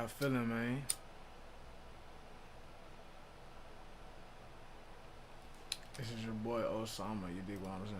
y'all feeling, man? This is your boy Osama. You dig what I'm saying?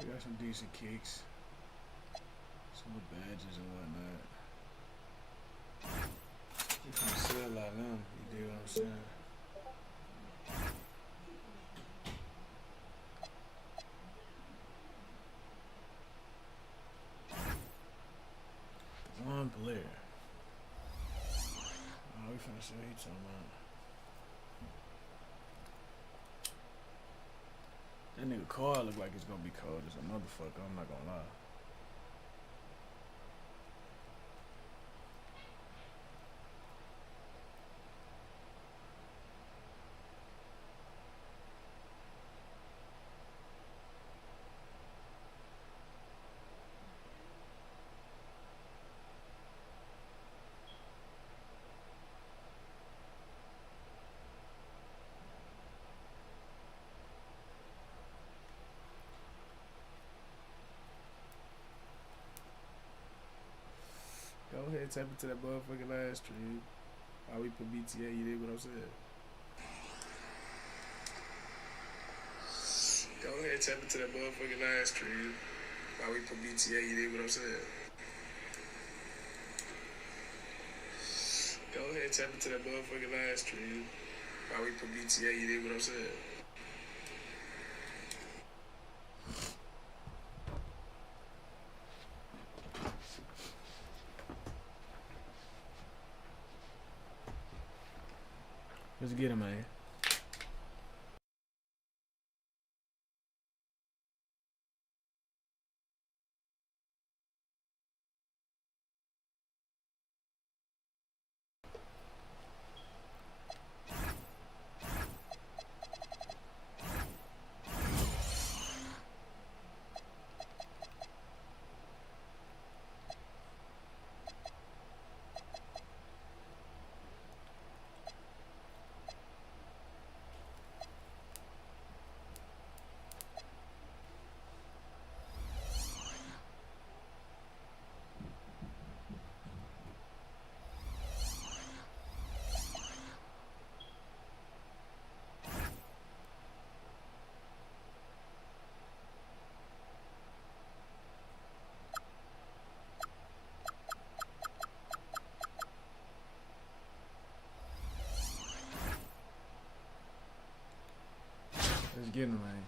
We got some decent kicks, some good badges and whatnot. You can sell a lot of them. You dig what I'm saying? One player. Oh, we finna see what he talking about. That nigga car look like it's gonna be cold as a motherfucker. I'm not gonna lie. Go ahead, tap into that motherfucking live stream. While we put BTA, you dig what I'm saying? Go ahead, tap into that motherfucking live stream. While we put BTA, you dig what I'm saying? Go ahead, tap into that motherfucking live stream. While we put BTA, you dig what I'm saying? Let's get him, man. Let's get him, man.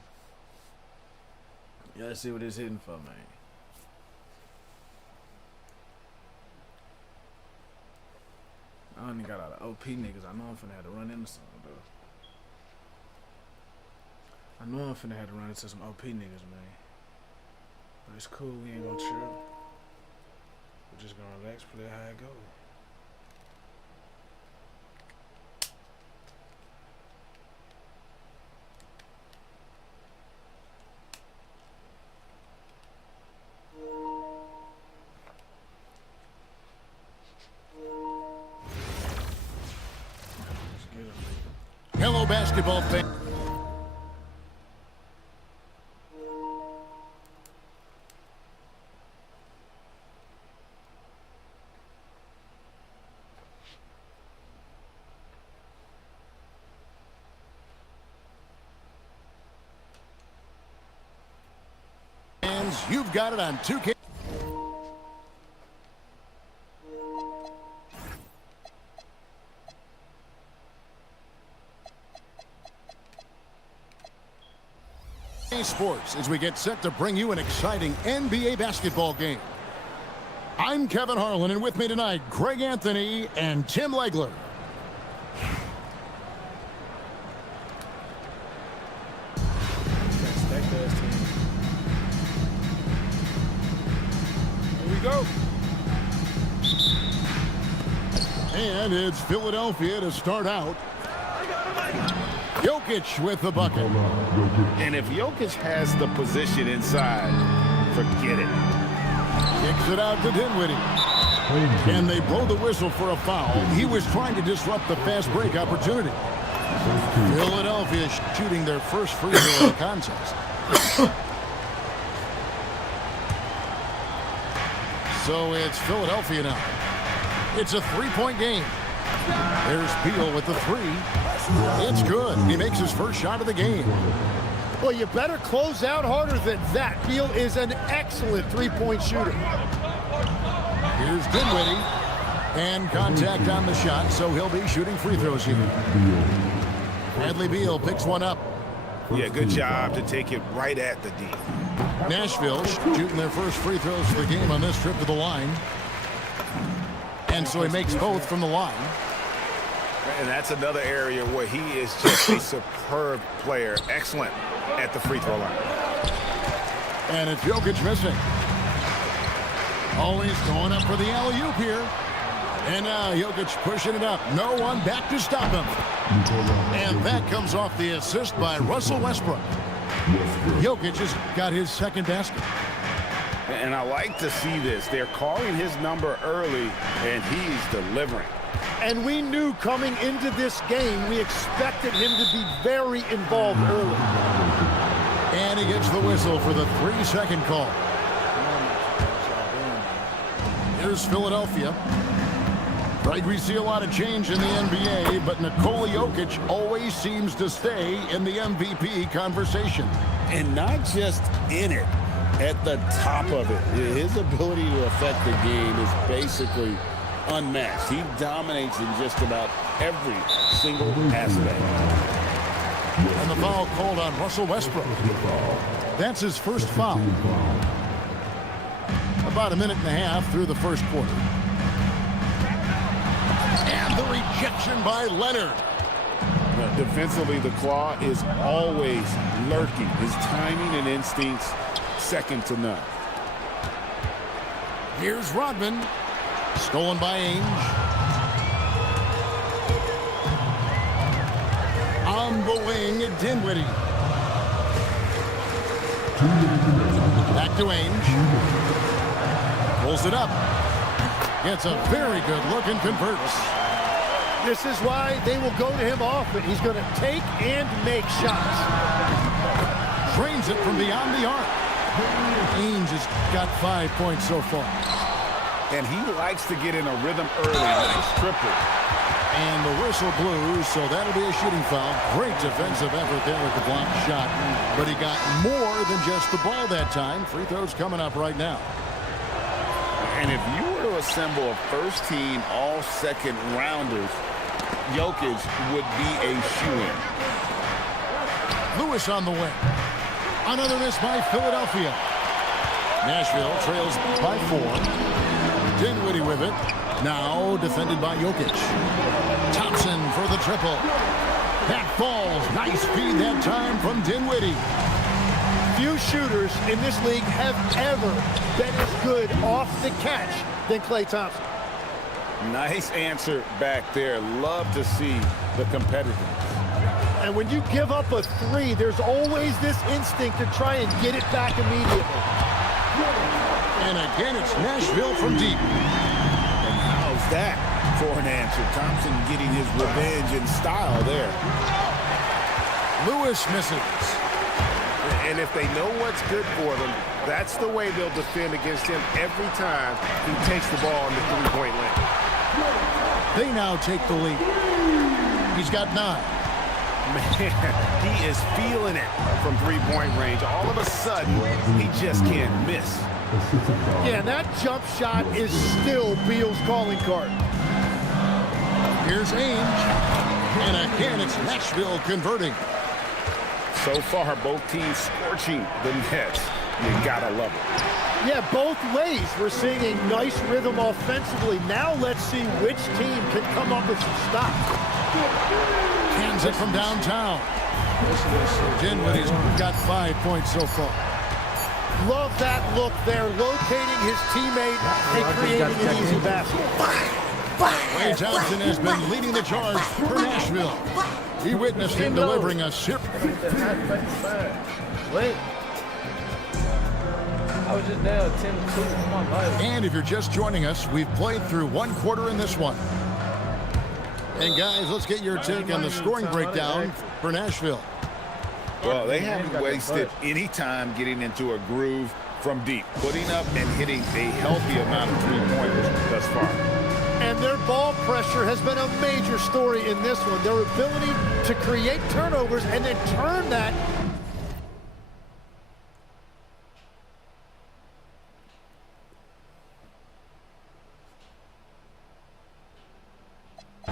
You gotta see what it's hitting for, man. I only got all the OP niggas. I know I'm finna have to run into some, though. I know I'm finna have to run into some OP niggas, man. But it's cool, we ain't gonna trip. We're just gonna relax, play how it goes. Hello, basketball fans. You've got it on 2K. EA Sports as we get set to bring you an exciting NBA basketball game. I'm Kevin Harlan, and with me tonight, Greg Anthony and Tim Legler. Here we go. And it's Philadelphia to start out. Jokic with the bucket. And if Jokic has the position inside, forget it. Kicks it out to Dinwiddie. And they blow the whistle for a foul. He was trying to disrupt the fast break opportunity. Philadelphia shooting their first free throw of the contest. So it's Philadelphia now. It's a three-point game. There's Beal with the three. It's good. He makes his first shot of the game. Well, you better close out harder than that. Beal is an excellent three-point shooter. Here's Dinwiddie. And contact on the shot, so he'll be shooting free throws here. Bradley Beal picks one up. Yeah, good job to take it right at the D. Nashville shooting their first free throws for the game on this trip to the line. And so he makes both from the line. And that's another area where he is just a superb player. Excellent at the free throw line. And it's Jokic missing. Always going up for the alley-oop here. And now Jokic pushing it up. No one back to stop him. And that comes off the assist by Russell Westbrook. Jokic has got his second basket. And I like to see this. They're calling his number early, and he's delivering. And we knew coming into this game, we expected him to be very involved early. And he gets the whistle for the 3-second call. Here's Philadelphia. Right, we see a lot of change in the NBA, but Nikola Jokic always seems to stay in the MVP conversation. And not just in it, at the top of it. His ability to affect the game is basically unmatched. He dominates in just about every single aspect. And the foul called on Russell Westbrook. That's his first foul. About a minute and a half through the first quarter. And the rejection by Leonard. Defensively, the Claw is always lurking. His timing and instincts, second to none. Here's Rodman. Stolen by Ainge. On the wing, Dinwiddie. Back to Ainge. Pulls it up. Gets a very good look and converts. This is why they will go to him often. He's going to take and make shots. Drains it from beyond the arc. Ainge has got 5 points so far. And he likes to get in a rhythm early. Nice triple. And the whistle blew, so that'll be a shooting foul. Great defensive effort there with the blocked shot. But he got more than just the ball that time. Free throws coming up right now. And if you were to assemble a first-team all-second rounders, Jokic would be a shoo-in. Lewis on the wing. Another miss by Philadelphia. Nashville trails by 4. Dinwiddie with it. Now defended by Jokic. Thompson for the triple. That falls. Nice feed that time from Dinwiddie. Few shooters in this league have ever been as good off the catch than Klay Thompson. Nice answer back there. Love to see the competitiveness. And when you give up a three, there's always this instinct to try and get it back immediately. And again, it's Nashville from deep. And how's that for an answer? Thompson getting his revenge in style there. Lewis misses. And if they know what's good for them, that's the way they'll defend against him every time he takes the ball in the three-point lane. They now take the lead. He's got 9. Man, he is feeling it from three-point range. All of a sudden, he just can't miss. Yeah, that jump shot is still Beal's calling card. Here's Ainge. And again, it's Nashville converting. So far, both teams scorching the Nets. You gotta love it. Yeah, both ways. We're seeing a nice rhythm offensively. Now let's see which team can come up with some stops. Cans it from downtown. Dinwiddie's got 5 points so far. Love that look there, locating his teammate and creating an easy basket. Ray Johnson has been leading the charge for Nashville. He witnessed him delivering a sip. Wait. I was just down 10-2 on my life. And if you're just joining us, we've played through 1 quarter in this one. And guys, let's get your take on the scoring breakdown for Nashville. Well, they haven't wasted any time getting into a groove from deep, putting up and hitting a healthy amount of three-pointers thus far. And their ball pressure has been a major story in this one. Their ability to create turnovers and then turn that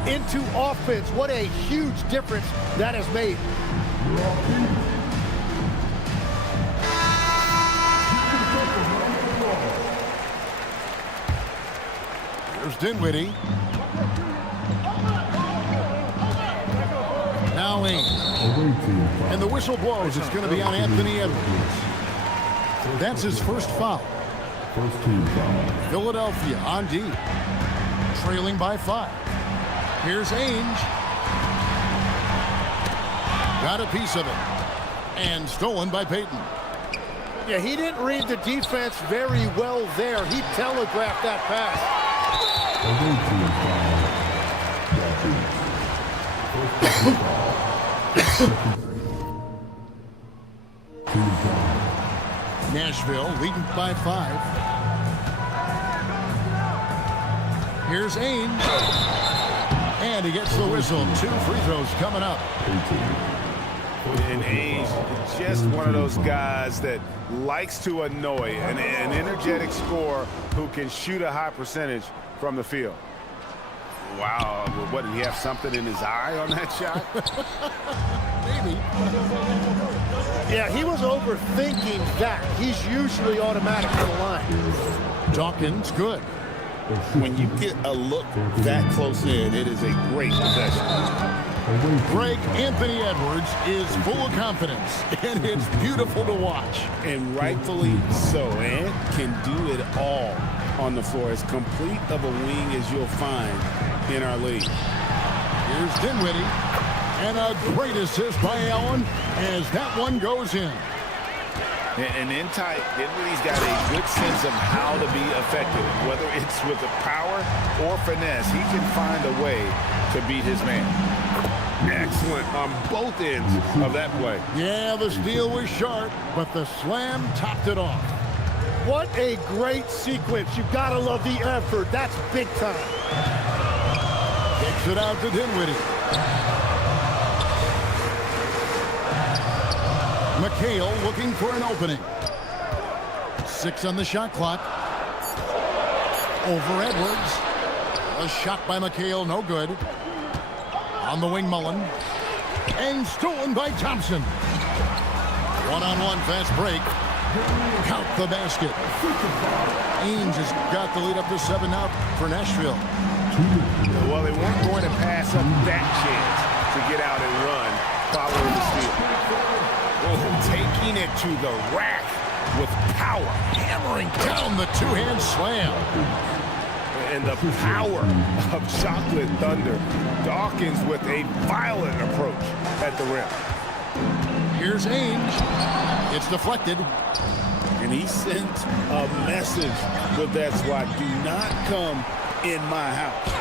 into offense. What a huge difference that has made. Here's Dinwiddie. Now Ainge. And the whistle blows. It's going to be on Anthony Edwards. That's his first foul. Philadelphia on D. Trailing by 5. Here's Ainge. Got a piece of it. And stolen by Payton. Yeah, he didn't read the defense very well there. He telegraphed that pass. Nashville leading by 5. Here's Ainge. And he gets the whistle. 2 free throws coming up. And Ainge, just one of those guys that likes to annoy, an energetic scorer who can shoot a high percentage from the field. Wow, what, did he have something in his eye on that shot? Maybe. Yeah, he was overthinking that. He's usually automatic to the line. Dawkins, good. When you get a look that close in, it is a great possession. Greg Anthony Edwards is full of confidence, and it's beautiful to watch. And rightfully so. Ant can do it all on the floor. As complete of a wing as you'll find in our league. Here's Dinwiddie. And a great assist by Allen as that one goes in. And in tight, Dinwiddie's got a good sense of how to be effective. Whether it's with the power or finesse, he can find a way to beat his man. Excellent on both ends of that play. Yeah, the steal was sharp, but the slam topped it off. What a great sequence. You've got to love the effort. That's big time. Kicks it out to Dinwiddie. McHale looking for an opening. 6 on the shot clock. Over Edwards. A shot by McHale, no good. On the wing, Mullen. And stolen by Thompson. One-on-one fast break. Count the basket. Ainge has got the lead up to 7 now for Nashville. Well, they weren't going to pass up that chance to get out and run following the steal. Taking it to the rack with power. Hammering down the two-hand slam. And the power of Chocolate Thunder. Dawkins with a violent approach at the rim. Here's Ainge. It's deflected. And he sent a message with that swat. Do not come in my house.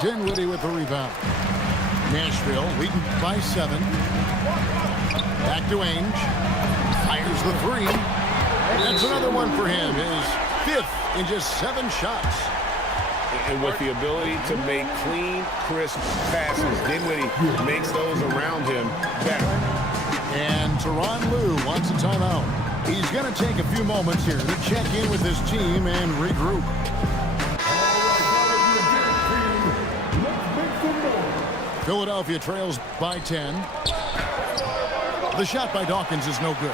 Dinwiddie with the rebound. Nashville leading by 7. Back to Ainge. Fires the 3. That's another one for him. His 5th in just 7 shots. And with the ability to make clean, crisp passes, Dinwiddie makes those around him better. And Tyronn Lue wants a timeout. He's going to take a few moments here to check in with his team and regroup. Philadelphia trails by 10. The shot by Dawkins is no good.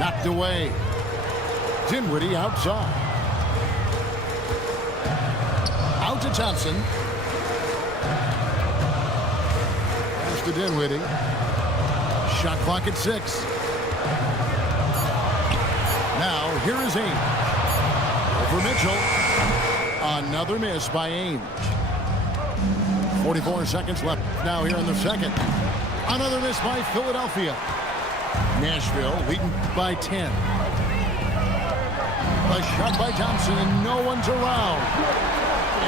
Knocked away. Dinwiddie outside. Out to Thompson. Pass to Dinwiddie. Shot clock at 6. Now, here is Ainge. Over Mitchell. Another miss by Ainge. 44 seconds left now here in the second. Another miss by Philadelphia. Nashville leading by 10. A shot by Thompson, and no one's around.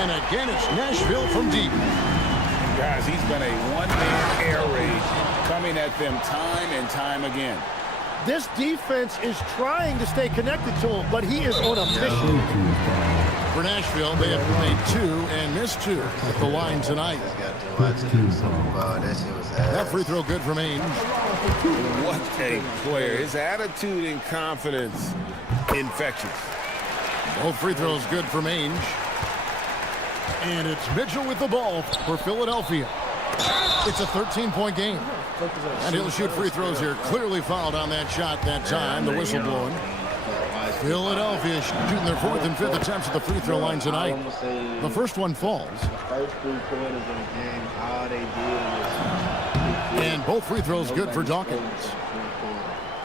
And again, it's Nashville from deep. Guys, he's been a one-man air raid coming at them time and time again. This defense is trying to stay connected to him, but he is on a mission. For Nashville, they have made 2 and missed 2 at the line tonight. That free throw good from Ainge. What a player. His attitude and confidence infectious. Both free throws good from Ainge. And it's Mitchell with the ball for Philadelphia. It's a 13-point game. And he'll shoot free throws here. Clearly fouled on that shot that time. The whistle blowing. Philadelphia shooting their 4th and 5th attempts at the free throw line tonight. The first one falls. First 3 quarters of the game, all they did was... And both free throws good for Dawkins.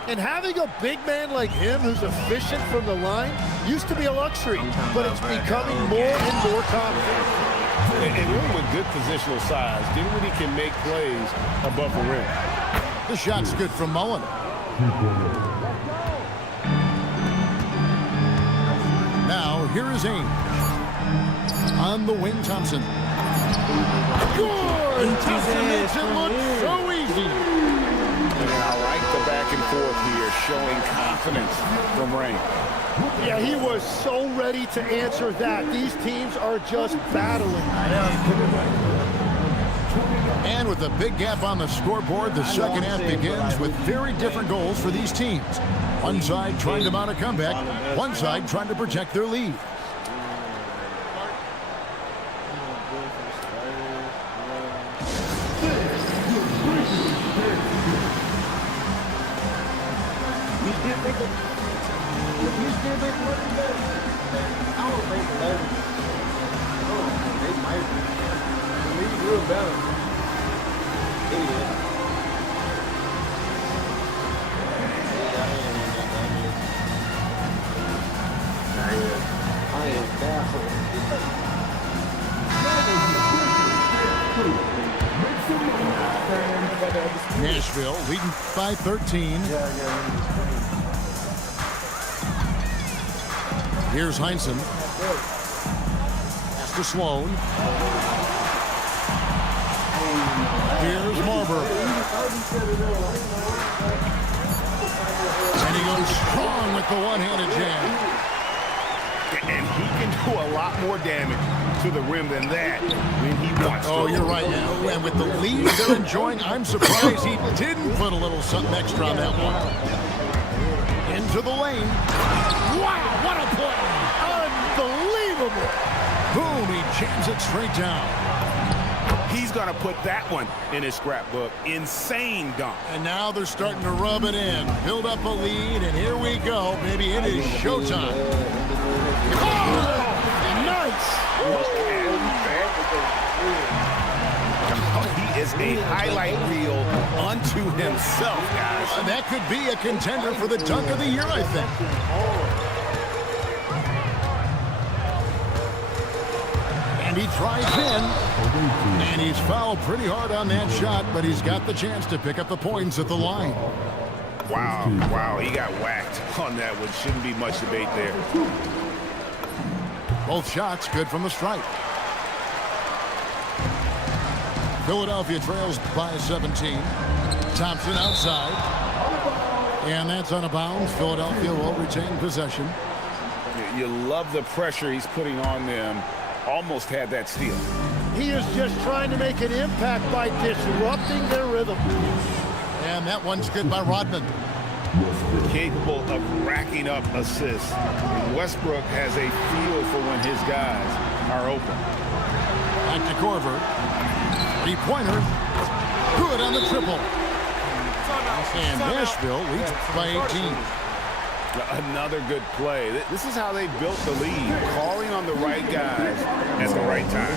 And having a big man like him who's efficient from the line used to be a luxury, but it's becoming more and more common. And really with good positional size, Dinwiddie can make plays above the rim. The shot's good from Mullen. Now, here is Ainge. On the wing, Thompson. Good! Thompson makes it look so easy. And I like the back and forth here, showing confidence from Rain. Yeah, he was so ready to answer that. These teams are just battling. And with a big gap on the scoreboard, the second half begins with very different goals for these teams. One side trying to mount a comeback, one side trying to protect their lead. Nashville leading by 13. Here's Heinsohn. Pass to Sloan. Here's Marbury. And he goes strong with the one-handed jam. And he can do a lot more damage to the rim than that when he wants to. Oh, you're right. And with the lead they're enjoying, I'm surprised he didn't put a little something extra on that one. Into the lane. Wow, what a play! Unbelievable! Boom, he jams it straight down. He's going to put that one in his scrapbook. Insane dunk. And now they're starting to rub it in. Build up a lead, and here we go. Maybe it is showtime. Oh, nice! He is a highlight reel unto himself, guys. That could be a contender for the dunk of the year, I think. And he tries in. And he's fouled pretty hard on that shot, but he's got the chance to pick up the points at the line. Wow, he got whacked on that one. Shouldn't be much debate there. Both shots good from the stripe. Philadelphia trails by 17. Thompson outside. And that's out of bounds. Philadelphia will retain possession. You love the pressure he's putting on them. Almost had that steal. He is just trying to make an impact by disrupting their rhythm. And that one's good by Rodman. Capable of racking up assists. Westbrook has a feel for when his guys are open. Back to Korver. Three-pointer. Good on the triple. And Nashville leads by 18. Another good play. This is how they built the lead, calling on the right guys at the right time.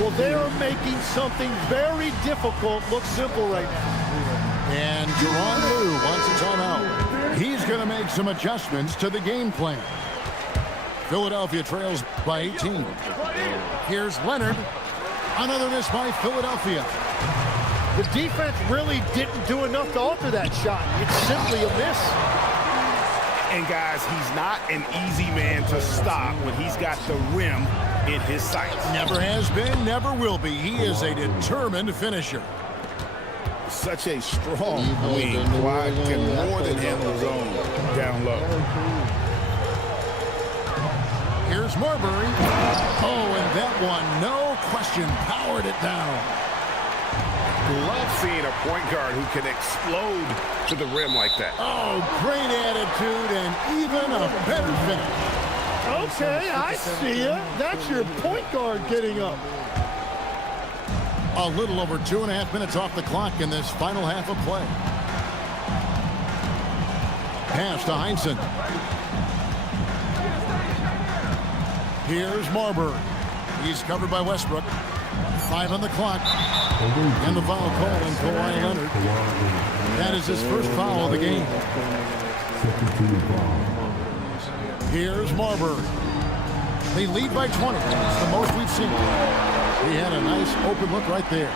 Well, they are making something very difficult look simple right now. And Tyronn Lue wants a timeout. He's going to make some adjustments to the game plan. Philadelphia trails by 18. Here's Leonard. Another miss by Philadelphia. The defense really didn't do enough to alter that shot. It's simply a miss. And guys, he's not an easy man to stop when he's got the rim in his sights. Never has been, never will be. He is a determined finisher. Such a strong wing. Clyde can more than handle his own down low. Here's Marbury. Oh, and that one, no question, powered it down. Love seeing a point guard who can explode to the rim like that. Oh, great attitude and even a better finish. Okay, I see ya. That's your point guard getting up. A little over 2.5 minutes off the clock in this final half of play. Pass to Heinsohn. Here's Marbury. He's covered by Westbrook. 5 on the clock. And the foul call on Kawhi Leonard. That is his first foul of the game. Here's Marbury. They lead by 20. It's the most we've seen. He had a nice open look right there.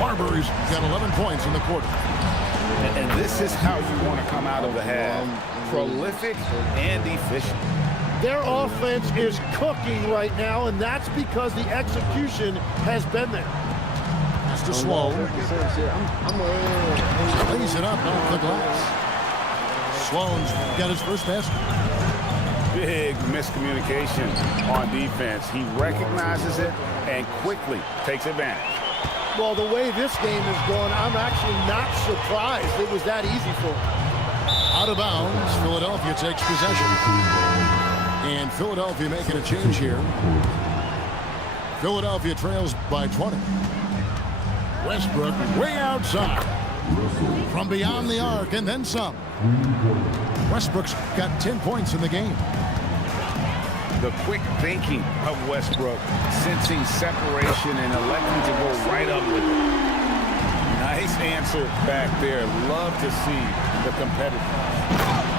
Marbury's got 11 points in the quarter. And this is how you want to come out of the half. Prolific and efficient. Their offense is cooking right now, and that's because the execution has been there. That's to Sloan. Lays it up off the glass. Sloan's got his first basket. Big miscommunication on defense. He recognizes it and quickly takes advantage. Well, the way this game is going, I'm actually not surprised it was that easy for him. Out of bounds, Philadelphia takes possession. And Philadelphia making a change here. Philadelphia trails by 20. Westbrook way outside. From beyond the arc and then some. Westbrook's got 10 points in the game. The quick thinking of Westbrook, sensing separation and electing to go right up with it. Nice answer back there. Love to see the competitor.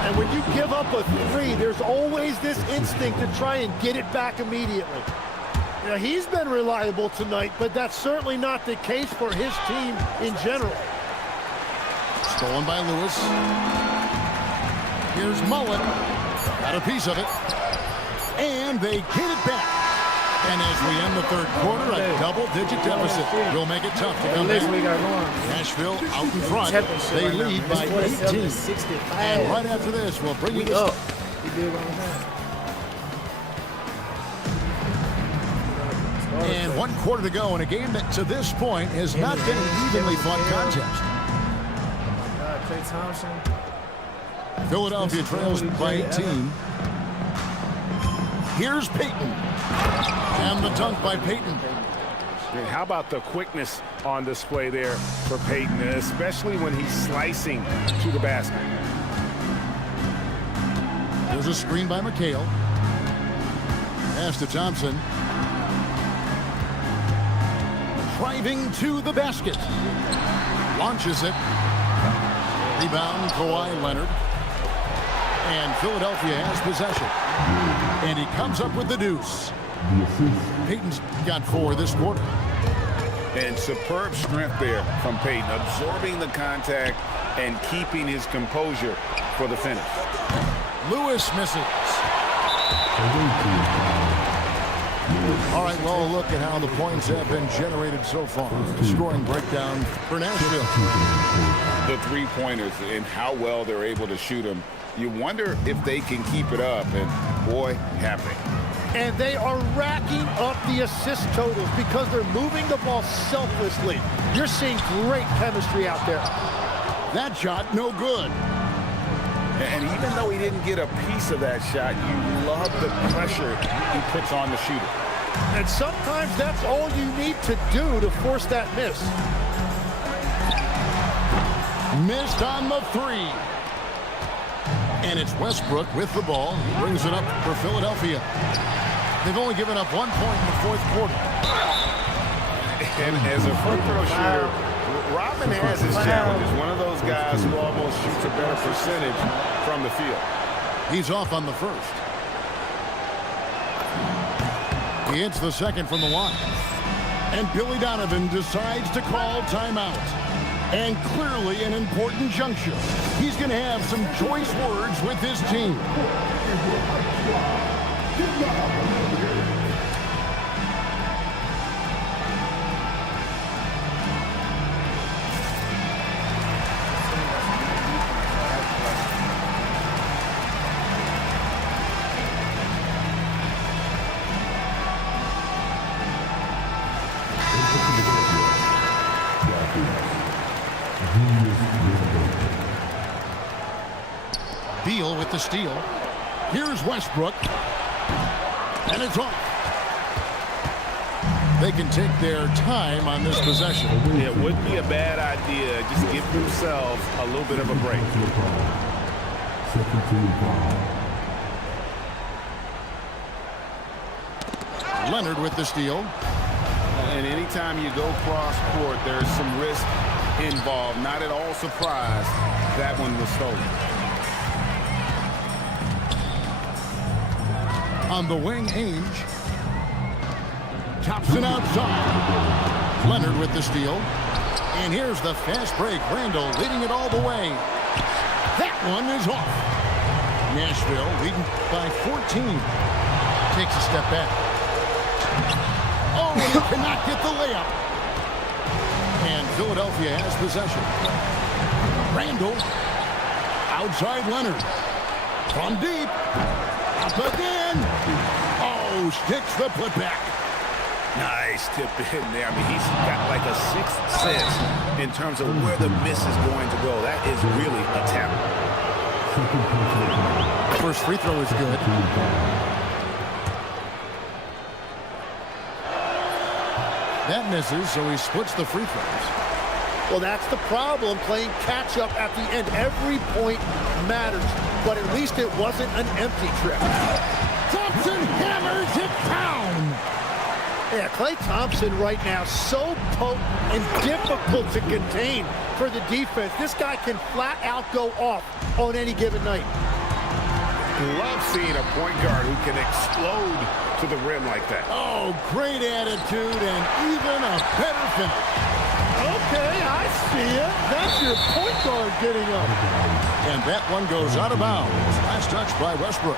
And when you give up a three, there's always this instinct to try and get it back immediately. Now, he's been reliable tonight, but that's certainly not the case for his team in general. Stolen by Lewis. Here's Mullen. Got a piece of it. And they get it back. And as we end the third quarter, a double-digit deficit will make it tough to come back. Nashville out in front. They lead by 18. And right after this, we'll bring you this. And 1 quarter to go in a game that to this point has not been an evenly fought contest. Philadelphia trails by 18. Here's Payton. And the dunk by Payton. And how about the quickness on display there for Payton, especially when he's slicing to the basket. There's a screen by McHale. Pass to Thompson. Driving to the basket. Launches it. Rebound, Kawhi Leonard. And Philadelphia has possession. And he comes up with the deuce. Payton's got 4 this quarter. And superb strength there from Payton, absorbing the contact and keeping his composure for the finish. Lewis misses. All right, well, look at how the points have been generated so far. The scoring breakdown for Nashville. The three-pointers and how well they're able to shoot them. You wonder if they can keep it up, and boy, have they. And they are racking up the assist totals because they're moving the ball selflessly. You're seeing great chemistry out there. That shot, no good. And even though he didn't get a piece of that shot, you love the pressure he puts on the shooter. And sometimes that's all you need to do to force that miss. Missed on the three. And it's Westbrook with the ball. He brings it up for Philadelphia. They've only given up 1 point in the fourth quarter. And as a free throw shooter, Rodman has his challenges. One of those guys who almost shoots a better percentage from the field. He's off on the first. He hits the second from the line. And Billy Donovan decides to call timeout. And clearly an important juncture. He's going to have some choice words with his team. Beal with the steal. Here's Westbrook. And it's off. They can take their time on this possession. It wouldn't be a bad idea. Just give themselves a little bit of a break. Leonard with the steal. And anytime you go cross court, there's some risk involved. Not at all surprised that one was stolen. On the wing, Ainge. Thompson outside. Leonard with the steal. And here's the fast break. Randall leading it all the way. That one is off. Nashville leading by 14. Takes a step back. Oh, and he cannot get the layup. And Philadelphia has possession. Randall. Outside Leonard. From deep. Up again. Oh, sticks the putback. Nice tip in there. I mean, he's got like a sixth sense in terms of where the miss is going to go. That is really a talent. First free throw is good. That misses, so he splits the free throws. Well, that's the problem, playing catch-up at the end. Every point matters, but at least it wasn't an empty trip. Thompson hammers it down. Yeah, Klay Thompson right now so potent and difficult to contain for the defense. This guy can flat out go off on any given night. Love seeing a point guard who can explode to the rim like that. Oh, great attitude and even a better finish. Okay, I see it. That's your point guard getting up. And that one goes out of bounds. Last touch by Westbrook.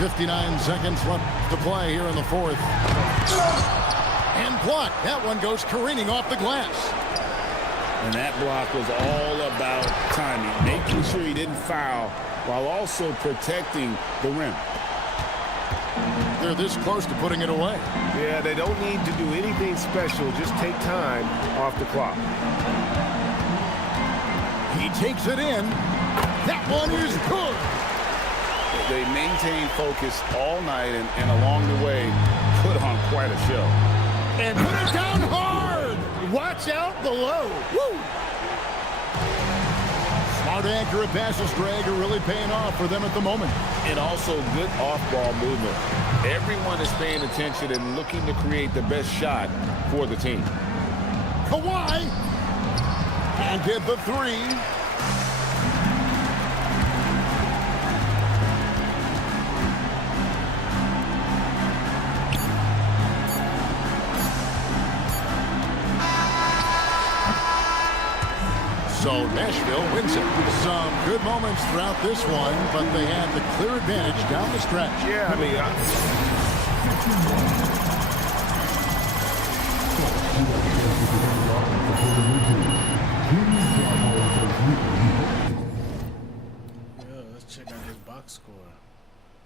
.59 seconds left to play here in the fourth. And blocked. That one goes careening off the glass. And that block was all about timing, making sure he didn't foul while also protecting the rim. They're this close to putting it away. Yeah, they don't need to do anything special. Just take time off the clock. He takes it in. That one is good. They maintain focus all night and along the way put on quite a show. And put it down hard. Watch out below. Woo! Smart, accurate passes, Greg, are really paying off for them at the moment. And also good off-ball movement. Everyone is paying attention and looking to create the best shot for the team. Kawhi can't get the three. So Nashville wins it. Some good moments throughout this one, but they had the clear advantage down the stretch. Yeah, I mean, let's check out his box score.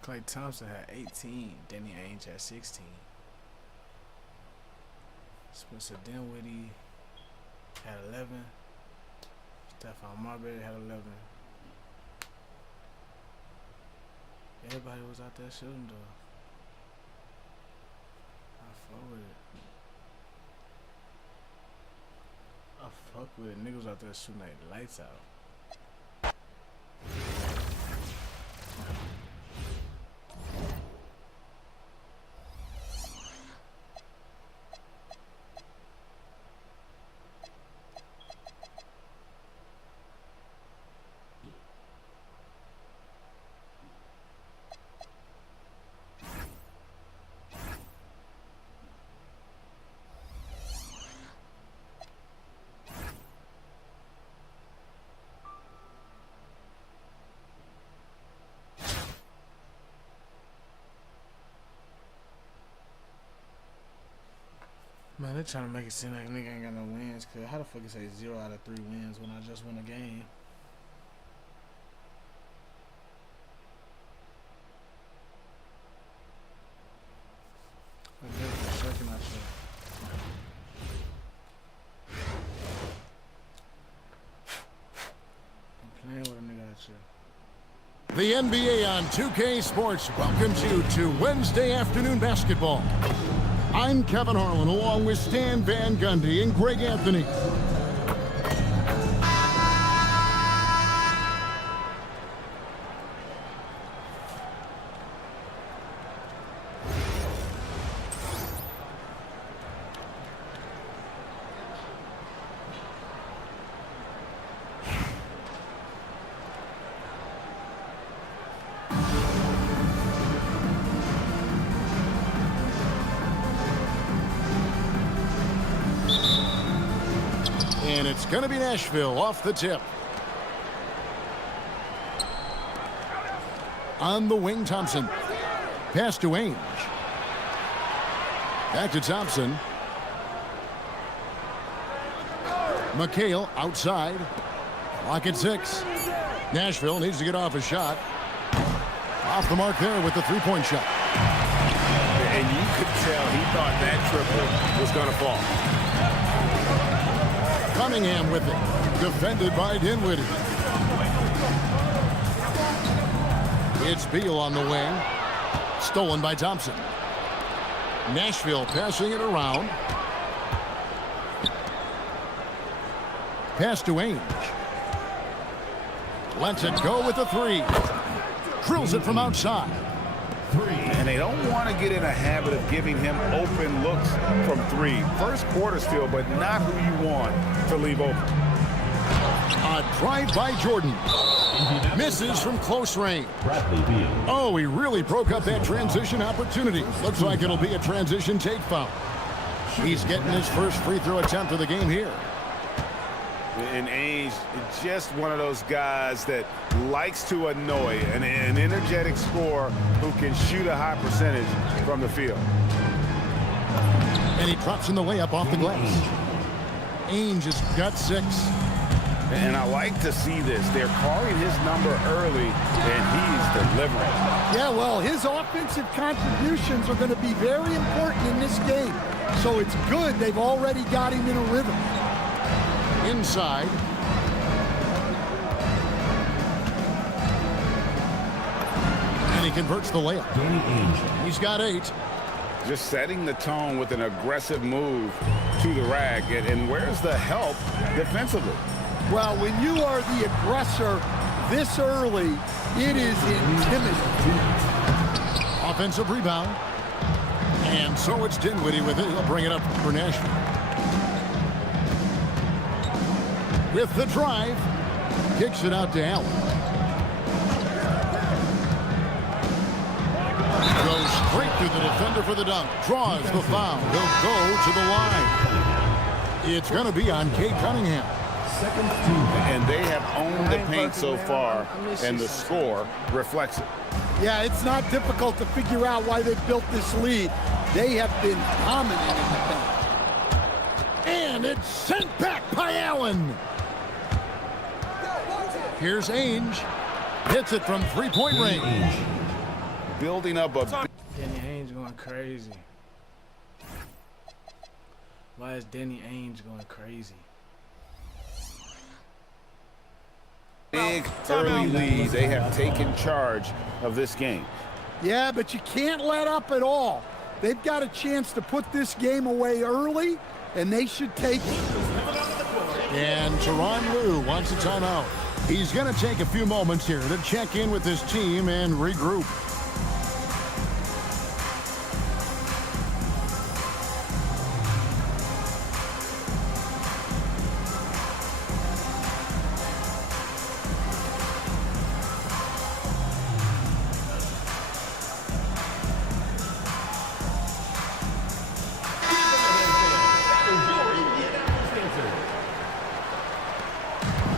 Klay Thompson had 18. Danny Ainge had 16. Spencer Dinwiddie had 11. Stephon Marbury had 11. Everybody was out there shooting though. fuck with it. I fuck with it. Niggas out there shooting their lights out. Man, they trying to make it seem like nigga ain't got no wins. Cause how the fuck you say 0 out of 3 wins when I just won a game? I'm checking out shit. I'm playing with a nigga out here. The NBA on 2K Sports welcomes you to Wednesday afternoon basketball. I'm Kevin Harlan, along with Stan Van Gundy and Greg Anthony. And it's going to be Nashville off the tip. On the wing, Thompson. Pass to Ainge. Back to Thompson. McHale outside. Clock at 6. Nashville needs to get off a shot. Off the mark there with the three-point shot. And you could tell he thought that triple was going to fall. Cunningham with it. Defended by Dinwiddie. It's Beal on the wing. Stolen by Thompson. Nashville passing it around. Pass to Ainge. Lets it go with the 3. Drills it from outside. And they don't want to get in a habit of giving him open looks from 3. First quarter still, but not who you want to leave open. A drive by Jordan. Misses from close range. Oh, he really broke up that transition opportunity. Looks like it'll be a transition take foul. He's getting his first free throw attempt of the game here. And Ainge, just one of those guys that likes to annoy an energetic scorer who can shoot a high percentage from the field. And he drops in the layup off the glass. Ainge has got 6. And I like to see this. They're calling his number early, and he's delivering. Yeah, well, his offensive contributions are going to be very important in this game. So it's good they've already got him in a rhythm. Inside. And he converts the layup. He's got 8. Just setting the tone with an aggressive move to the rack. And where's the help defensively? Well, when you are the aggressor this early, it is intimidating. Offensive rebound. And so it's Dinwiddie with it. He'll bring it up for Nashville. With the drive, kicks it out to Allen. Goes straight through the defender for the dunk. Draws the foul. He'll go to the line. It's going to be on Cade Cunningham. And they have owned the paint so far, and the score reflects it. Yeah, it's not difficult to figure out why they built this lead. They have been dominant in the paint. And it's sent back by Allen. Here's Ainge. Hits it from three-point range. Building up a Danny Ainge going crazy. Why is Danny Ainge going crazy? big early lead. They have taken charge of this game. Yeah, but you can't let up at all. They've got a chance to put this game away early, and they should take it. And Tyronn Lue wants a timeout. He's going to take a few moments here to check in with his team and regroup.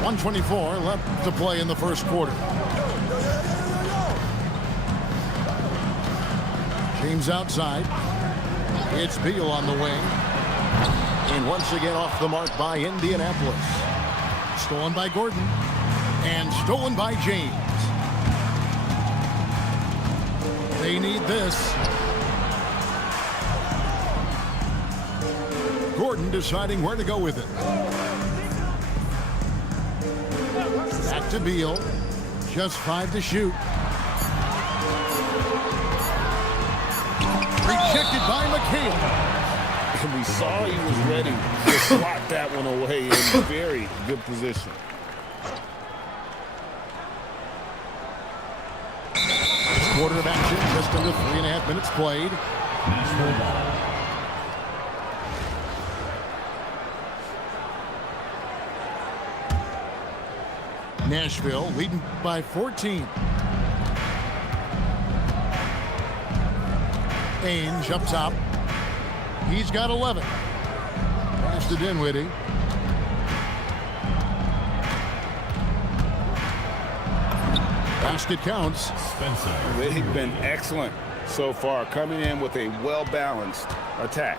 .124 left to play in the first quarter. James outside. It's Beal on the wing. And once again off the mark by Indianapolis. Stolen by Gordon. And stolen by James. They need this. Gordon deciding where to go with it. Back to Beal. Just 5 to shoot. Rejected by McHale. And we saw he was ready to slot that one away in very good position. Quarter of action, just under 3.5 minutes played. Nashville leading by 14. Ainge up top. He's got 11. Pass to Dinwiddie. Basket counts. They've been excellent so far, coming in with a well-balanced attack.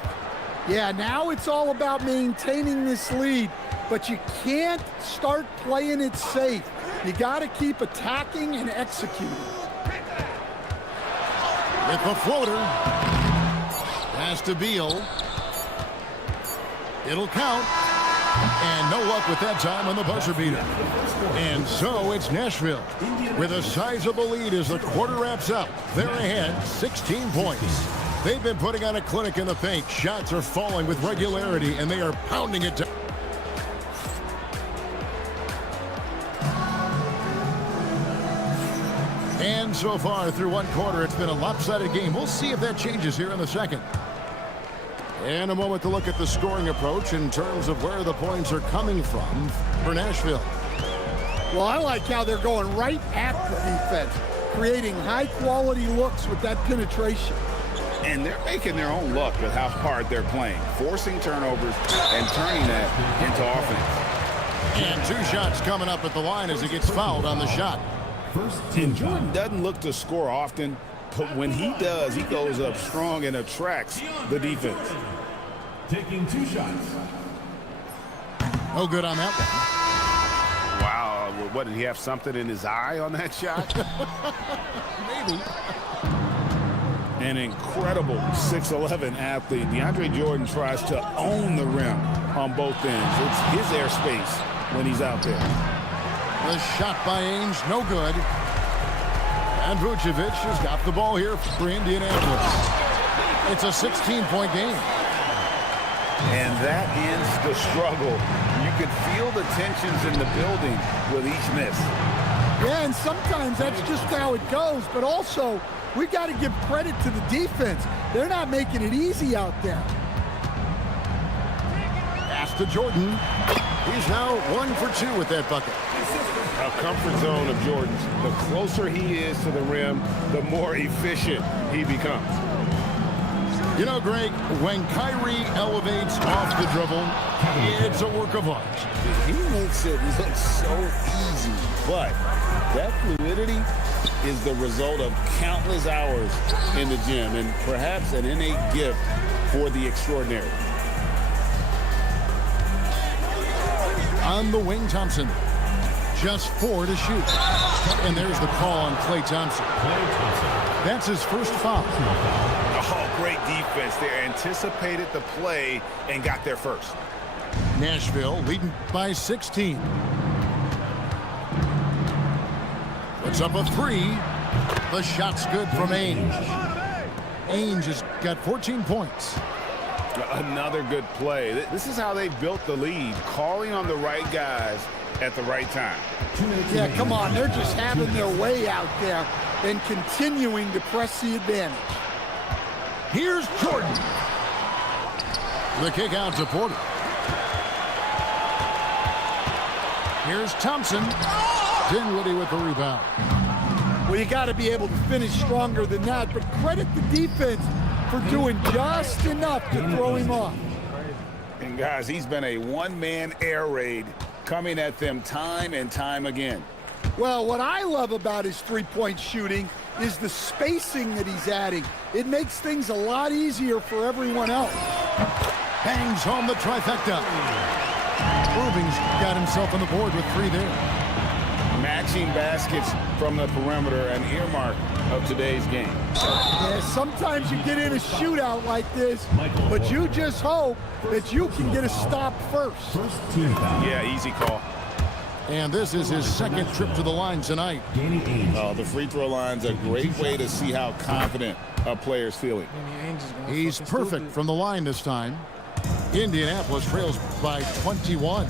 Yeah, now it's all about maintaining this lead, but you can't start playing it safe. You got to keep attacking and executing. With the floater. Pass to Beal. It'll count. And no luck with that time on the buzzer beater. And so it's Nashville with a sizable lead as the quarter wraps up. They're ahead 16 points. They've been putting on a clinic in the paint. Shots are falling with regularity, and they are pounding it down. And so far through one quarter, it's been a lopsided game. We'll see if that changes here in the second. And a moment to look at the scoring approach in terms of where the points are coming from for Nashville. Well, I like how they're going right at the defense, creating high-quality looks with that penetration. And they're making their own luck with how hard they're playing, forcing turnovers and turning that into offense. And 2 shots coming up at the line as he gets fouled on the shot. And Jordan doesn't look to score often, but when he does, he goes up strong and attracts the defense. Taking 2 shots. No good on that one. Wow, what, did he have something in his eye on that shot? Maybe. An incredible 6'11" athlete. DeAndre Jordan tries to own the rim on both ends. It's his airspace when he's out there. The shot by Ainge, no good. And Vucevic has got the ball here for Indianapolis. It's a 16-point game. And that ends the struggle. You can feel the tensions in the building with each miss. Yeah, and sometimes that's just how it goes, but also we got to give credit to the defense. They're not making it easy out there. Pass to Jordan. He's now 1 for 2 with that bucket. A comfort zone of Jordan's. The closer he is to the rim, the more efficient he becomes. You know, Greg, when Kyrie elevates off the dribble, it's a work of art. He makes it look so easy, but that fluidity is the result of countless hours in the gym and perhaps an innate gift for the extraordinary. On the wing, Thompson. Just 4 to shoot. And there's the call on Klay Thompson. That's his first foul. Oh, great defense there. Anticipated the play and got there first. Nashville leading by 16. Puts up a 3. The shot's good from Ainge. Ainge has got 14 points. Another good play. This is how they built the lead, calling on the right guys at the right time. Yeah, come on. They're just having their way out there and continuing to press the advantage. Here's Jordan. The kick out to Porter. Here's Thompson. Dinwiddie with the rebound. Well, you got to be able to finish stronger than that, but credit the defense for doing just enough to throw him off. And guys, he's been a one-man air raid coming at them time and time again. Well, what I love about his three-point shooting is the spacing that he's adding. It makes things a lot easier for everyone else. Hangs home the trifecta. Irving's got himself on the board with 3 there. Matching baskets from the perimeter, an earmark of today's game. Yeah, sometimes you get in a shootout like this, but you just hope that you can get a stop first. First team foul. Yeah, easy call. And this is his second trip to the line tonight. Danny Ainge. The free throw line's a great way to see how confident a player's feeling. He's perfect from the line this time. Indianapolis trails by 21.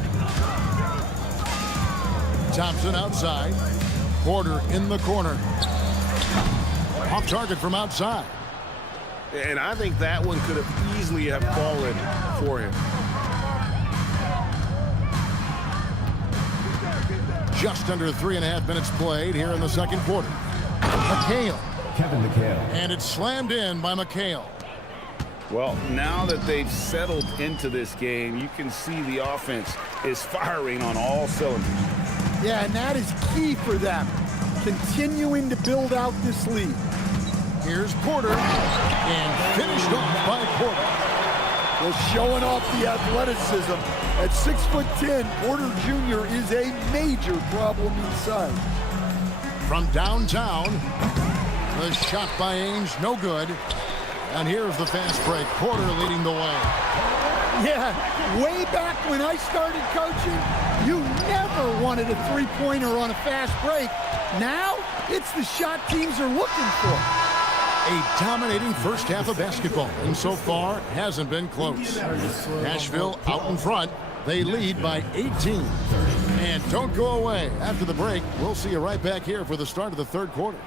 Thompson outside. Porter in the corner. Off target from outside. And I think that one could have easily have fallen for him. Just under 3.5 minutes played here in the second quarter. McHale. Kevin McHale. And it's slammed in by McHale. Well, now that they've settled into this game, you can see the offense is firing on all cylinders. Yeah, and that is key for them, continuing to build out this lead. Here's Porter, and finished off by Porter. Well, showing off the athleticism. At 6'10", Porter Jr. is a major problem inside. From downtown, the shot by Ainge, no good. And here's the fast break. Porter leading the way. Yeah, way back when I started coaching, you never wanted a three-pointer on a fast break. Now, it's the shot teams are looking for. A dominating first half of basketball, and so far hasn't been close. Nashville out in front. They lead by 18. And don't go away. After the break, we'll see you right back here for the start of the third quarter.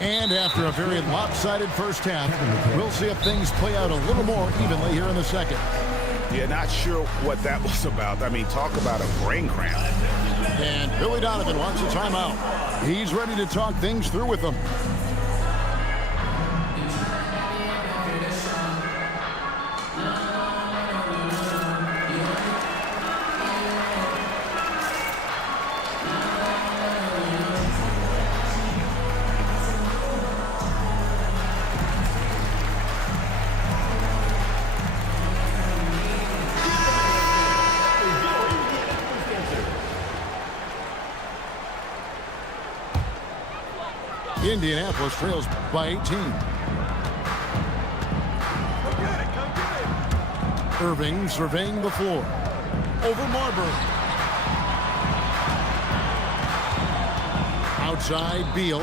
And after a very lopsided first half, we'll see if things play out a little more evenly here in the second. Yeah, not sure what that was about. I mean, talk about a brain cramp. And Billy Donovan wants a timeout. He's ready to talk things through with them. Indianapolis trails by 18. Irving surveying the floor. Over Marbury. Outside Beal.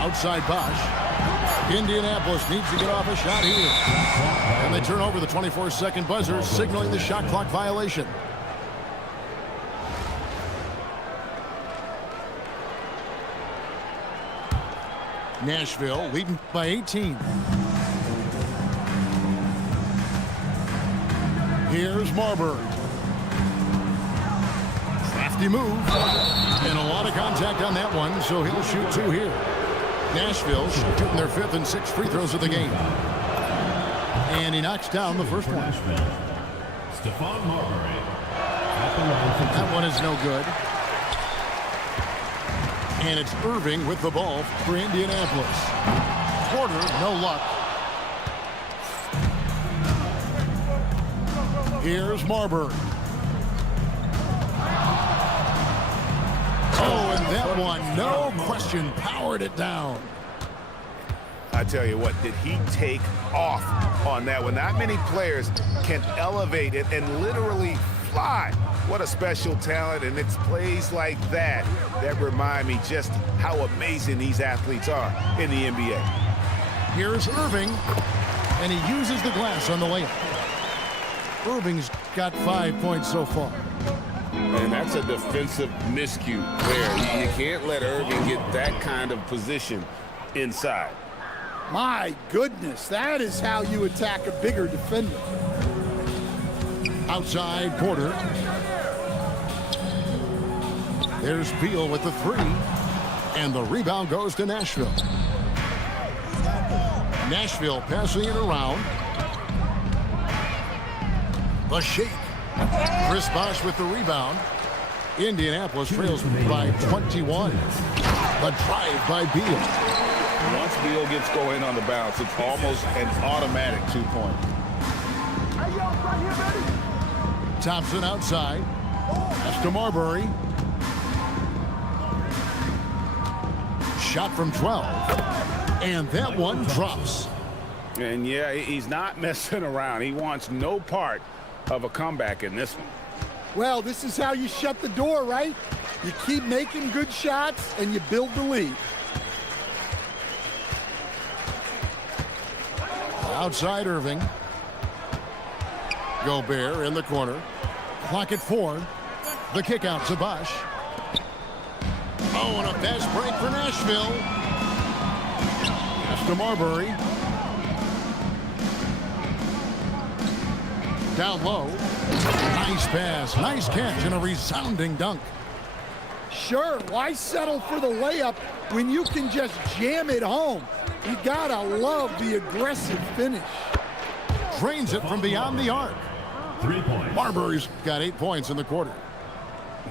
Outside Bosch. Indianapolis needs to get off a shot here. And they turn over the 24-second buzzer, signaling the shot clock violation. Nashville leading by 18. Here's Marbury. Crafty move. And a lot of contact on that one, so he'll shoot 2 here. Nashville shooting their 5th and 6th free throws of the game. And he knocks down the first one. Stephon Marbury. That one is no good. And it's Irving with the ball for Indianapolis. Porter, no luck. Here's Marbury. Oh, and that one, no question, powered it down. I tell you what, did he take off on that one? Not many players can elevate it and literally fly. What a special talent, and it's plays like that that remind me just how amazing these athletes are in the NBA. Here's Irving, and he uses the glass on the layup. Irving's got 5 points so far. And that's a defensive miscue there. You can't let Irving get that kind of position inside. My goodness, that is how you attack a bigger defender. Outside Porter. There's Beal with the three. And the rebound goes to Nashville. Nashville passing it around. The shake. Chris Bosh with the rebound. Indianapolis trails by 21. The drive by Beal. Once Beal gets going on the bounce, it's almost an automatic 2-point. Thompson outside. That's to Marbury. Shot from 12. And that one drops. And yeah, he's not messing around. He wants no part of a comeback in this one. Well, this is how you shut the door, right? You keep making good shots and you build the lead. Outside Irving. Gobert in the corner. Clock at 4. The kick out to Bosh. Oh, and a fast break for Nashville. That's to Marbury. Down low. Nice pass, nice catch, and a resounding dunk. Sure, why settle for the layup when you can just jam it home? You gotta love the aggressive finish. Drains it from beyond the arc. 3 points. Marbury's got 8 points in the quarter.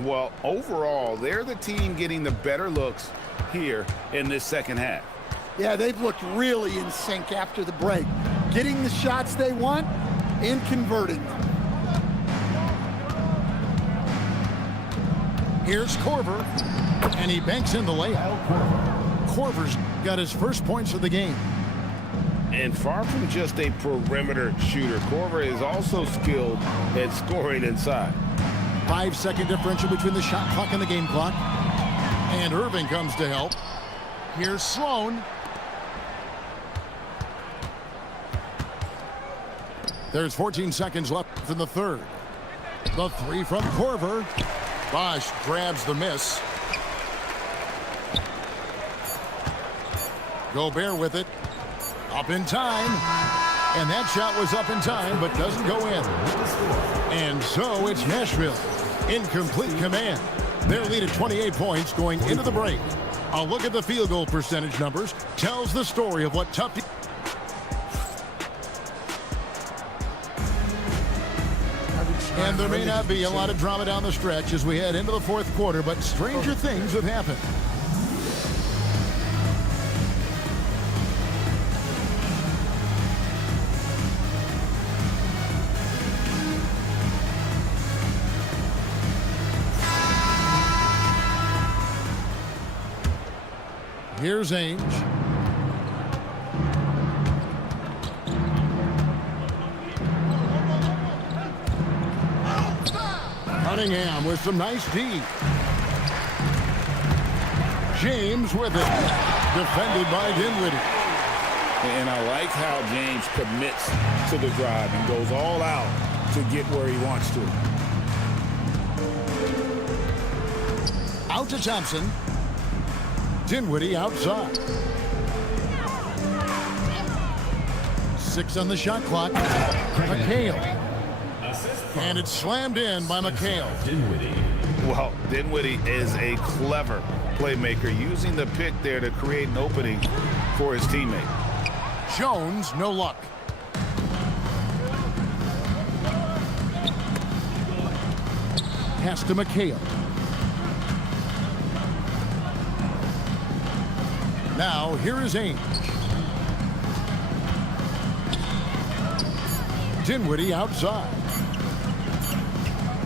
Well, overall, they're the team getting the better looks here in this second half. Yeah, they've looked really in sync after the break. Getting the shots they want and converting them. Here's Korver, and he banks in the layup. Korver's got his first points of the game. And far from just a perimeter shooter, Korver is also skilled at scoring inside. 5-second differential between the shot clock and the game clock. And Irving comes to help. Here's Sloan. There's 14 seconds left in the third. The three from Korver. Bosh grabs the miss. Gobert with it. Up in time. And that shot was up in time, but doesn't go in. And so it's Nashville in complete command. Their lead at 28 points going into the break. A look at the field goal percentage numbers tells the story of what tough... And there may not be a lot of drama down the stretch as we head into the fourth quarter, but stranger things have happened. Here's Ainge. Cunningham with some nice D. James with it. Defended by Dinwiddie. And I like how James commits to the drive and goes all out to get where he wants to. Out to Thompson. Dinwiddie outside. 6 on the shot clock. McHale. And it's slammed in by McHale. Dinwiddie. Well, Dinwiddie is a clever playmaker, using the pick there to create an opening for his teammate. Jones, no luck. Pass to McHale. Now, here is Ainge. Dinwiddie outside.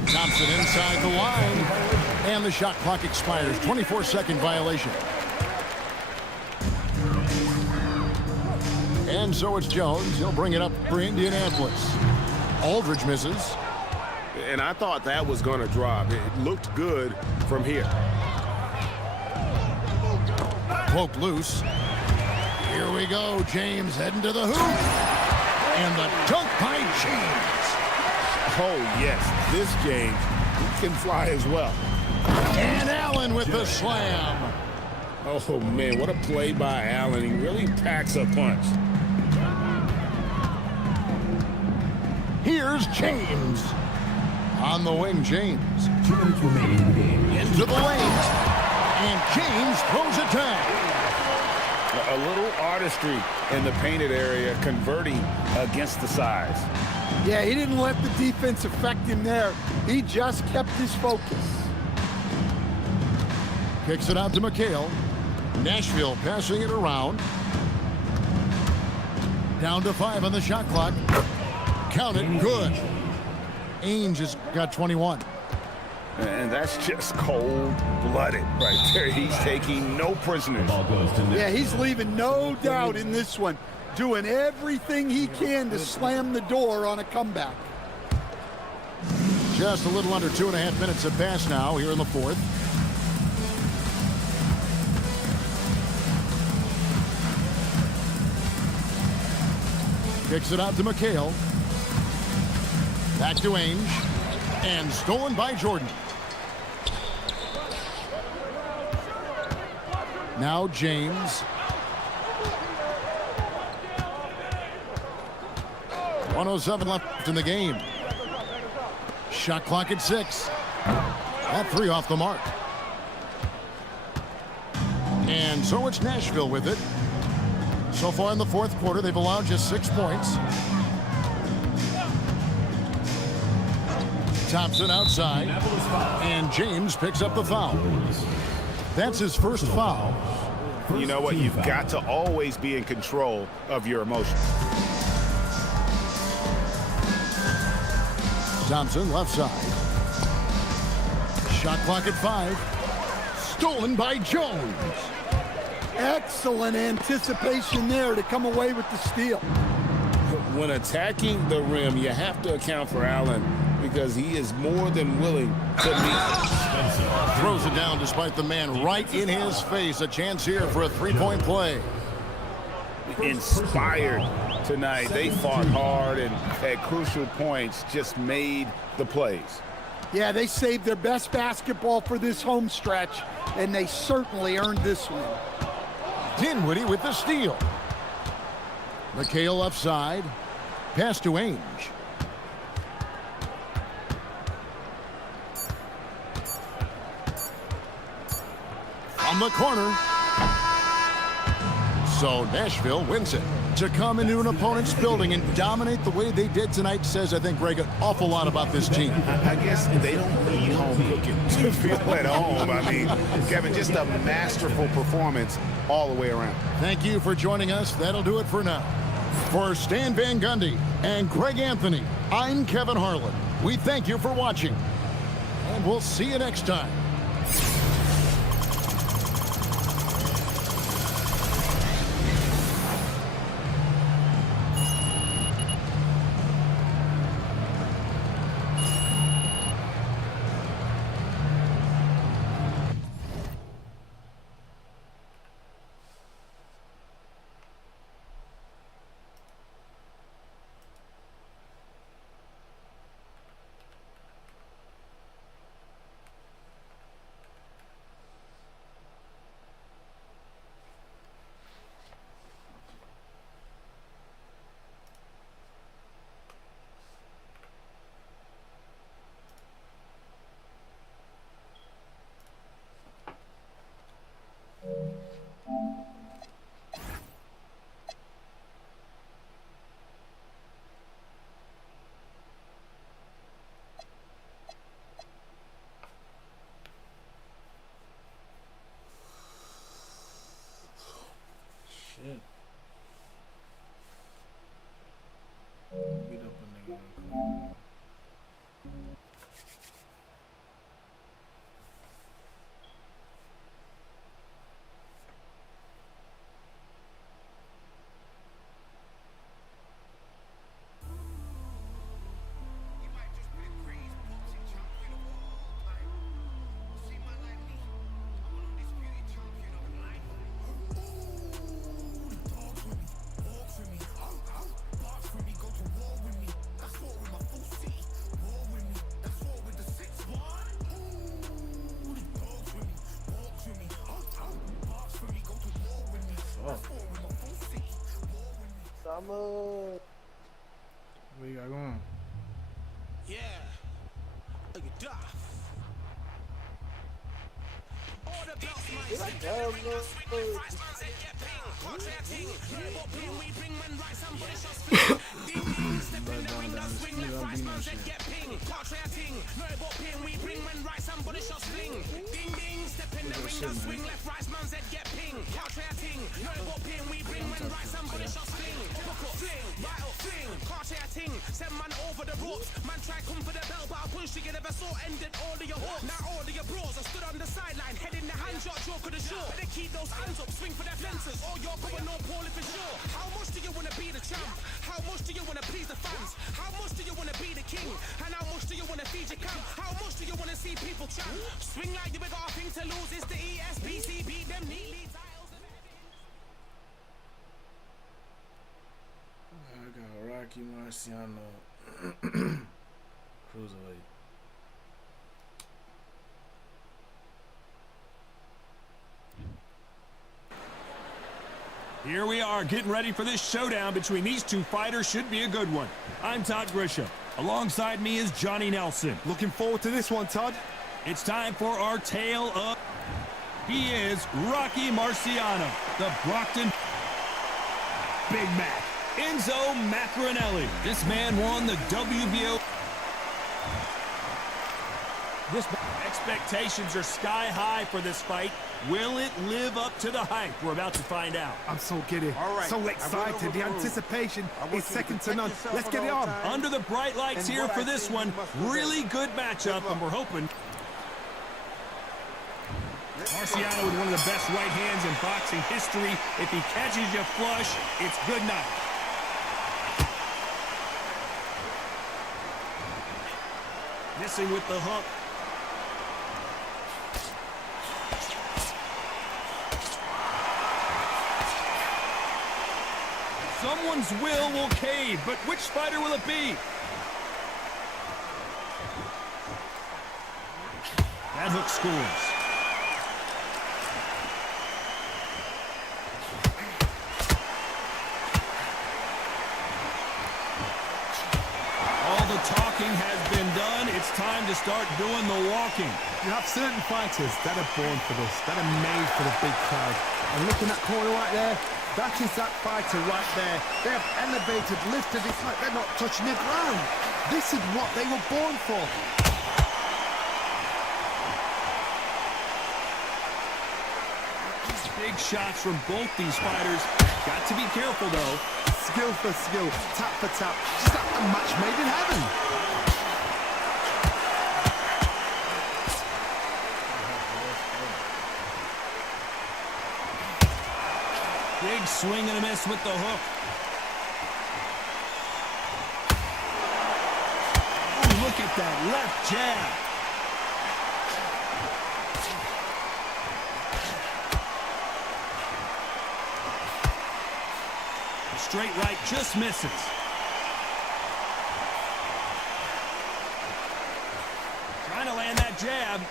Thompson inside the line. And the shot clock expires. 24-second violation. And so it's Jones. He'll bring it up for Indianapolis. Aldridge misses. And I thought that was going to drop. It looked good from here. Poked loose. Here we go. James heading to the hoop. And the dunk by James. Oh, yes. This James can fly as well. And Allen with the slam. Oh, man, what a play by Allen. He really packs a punch. Here's James. On the wing, James. 2 minutes remaining in the game. Into the lane. And James throws it down. A little artistry in the painted area, converting against the size. Yeah, he didn't let the defense affect him there. He just kept his focus. Kicks it out to McHale. Nashville passing it around. Down to 5 on the shot clock. Count it, good. Ainge has got 21. And that's just cold-blooded right there. He's taking no prisoners. Ball goes to Yeah, he's leaving no doubt in this one. Doing everything he can to slam the door on a comeback. Just a little under 2.5 minutes have passed now here in the fourth. Kicks it out to McHale. Back to Ainge. And stolen by Jordan. Now James. 1:07 left in the game. Shot clock at 6. That 3 off the mark. And so it's Nashville with it. So far in the fourth quarter, they've allowed just 6 points. Thompson outside. And James picks up the foul. That's his first foul. You know what? You've got to always be in control of your emotions. Thompson left side. Shot clock at 5. Stolen by Jones. Excellent anticipation there to come away with the steal. When attacking the rim, you have to account for Allen because he is more than willing to meet. Throws it down despite the man right in his face. A chance here for a three-point play. Inspired tonight. They fought hard and at crucial points just made the plays. Yeah, they saved their best basketball for this home stretch, and they certainly earned this win. Dinwiddie with the steal. McHale left side. Pass to Ainge. From the corner. So Nashville wins it. To come into an opponent's building and dominate the way they did tonight says, I think, Greg, an awful lot about this team. I guess they don't need home cooking to feel at home. I mean, Kevin, just a masterful performance all the way around. Thank you for joining us. That'll do it for now. For Stan Van Gundy and Greg Anthony, I'm Kevin Harlan. We thank you for watching, and we'll see you next time. Vamos. What you got going? Yeah. Look at Duff. All the belts, man. Here I come, bro. Send man over the ropes. Man try come for the belt, but I push you never saw ended all of your hopes. Now all of your bros are stood on the sideline, head in the hand shot, joke of the show. Better keep those hands up, swing for their fences, or you're going no poorly for sure. How much do you wanna be the champ? How much do you wanna please the fans? How much do you wanna be the king? And how much do you wanna feed your camp? How much do you wanna see people champ? Swing like you got a thing to lose. It's the ESBC, beat them neatly. I got Rocky Marciano, cruiserweight. Here we are getting ready for this showdown between these two fighters. Should be a good one. I'm Todd Grisham. Alongside me is Johnny Nelson. Looking forward to this one, Todd. It's time for our tale of... He is Rocky Marciano, the Brockton Big Mac. Enzo Maccarinelli. This man won the WBO. Expectations are sky high for this fight. Will it live up to the hype? We're about to find out. I'm so giddy. So excited. The anticipation is second to none. Let's get it on. Under the bright lights here for this one. Really good matchup, and we're hoping. Marciano with one of the best right hands in boxing history. If he catches you flush, it's good night. Missing with the hook. Someone's will cave, but which fighter will it be? That hook scores. All the talking has been done. It's time to start doing the walking. You have certain fighters that are born for this, that are made for the big crowd. And looking at that corner right there, that is that fighter right there. They have elevated, lifted, it's like they're not touching the ground. This is what they were born for. Big shots from both these fighters. Got to be careful, though. Skill for skill, tap for tap. Just like a match made in heaven. Big swing and a miss with the hook. Oh, look at that left jab. The straight right just misses. Trying to land that jab.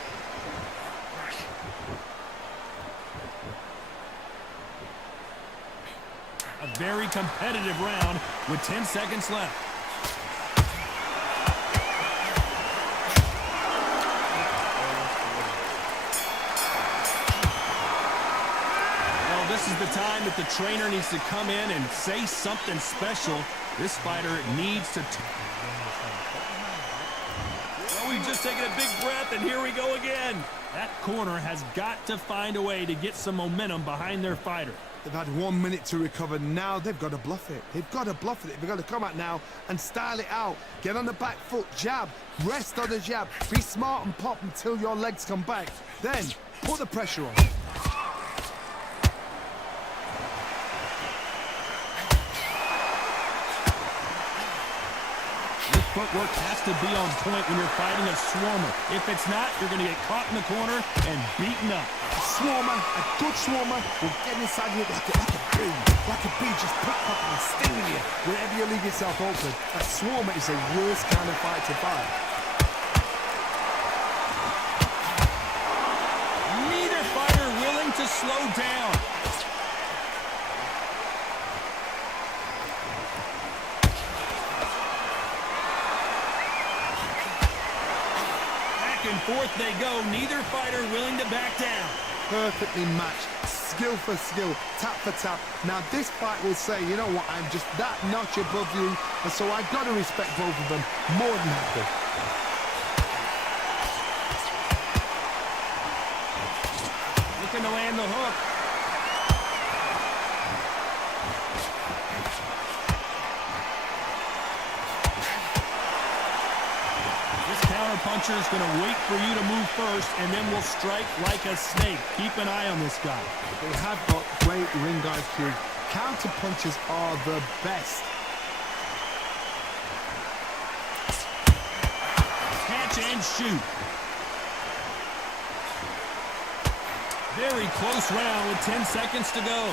A very competitive round with 10 seconds left. Well, this is the time that the trainer needs to come in and say something special. This fighter needs to... Well, we've just taken a big breath, and here we go again. That corner has got to find a way to get some momentum behind their fighter. They've had 1 minute to recover. Now they've got to bluff it. They've got to bluff it. They've got to come out now and style it out. Get on the back foot, jab, rest on the jab. Be smart and pop until your legs come back. Then put the pressure on. Footwork has to be on point when you're fighting a swarmer. If it's not, you're going to get caught in the corner and beaten up. A swarmer, a good swarmer, will get inside you like a bee, just pickpocketing and stinging you wherever you leave yourself open. A swarmer is the worst kind of fight to fight. Neither fighter willing to slow down. and forth they go. Neither fighter willing to back down. Perfectly matched, skill for skill, tap for tap. Now this fight will say, you know what, I'm just that notch above you, and so I've got to respect both of them. More than happy. Looking to land the hook. Puncher is going to wait for you to move first, and then will strike like a snake. Keep an eye on this guy. They have got great ring IQ. Counter punches are the best. Catch and shoot. Very close round with 10 seconds to go.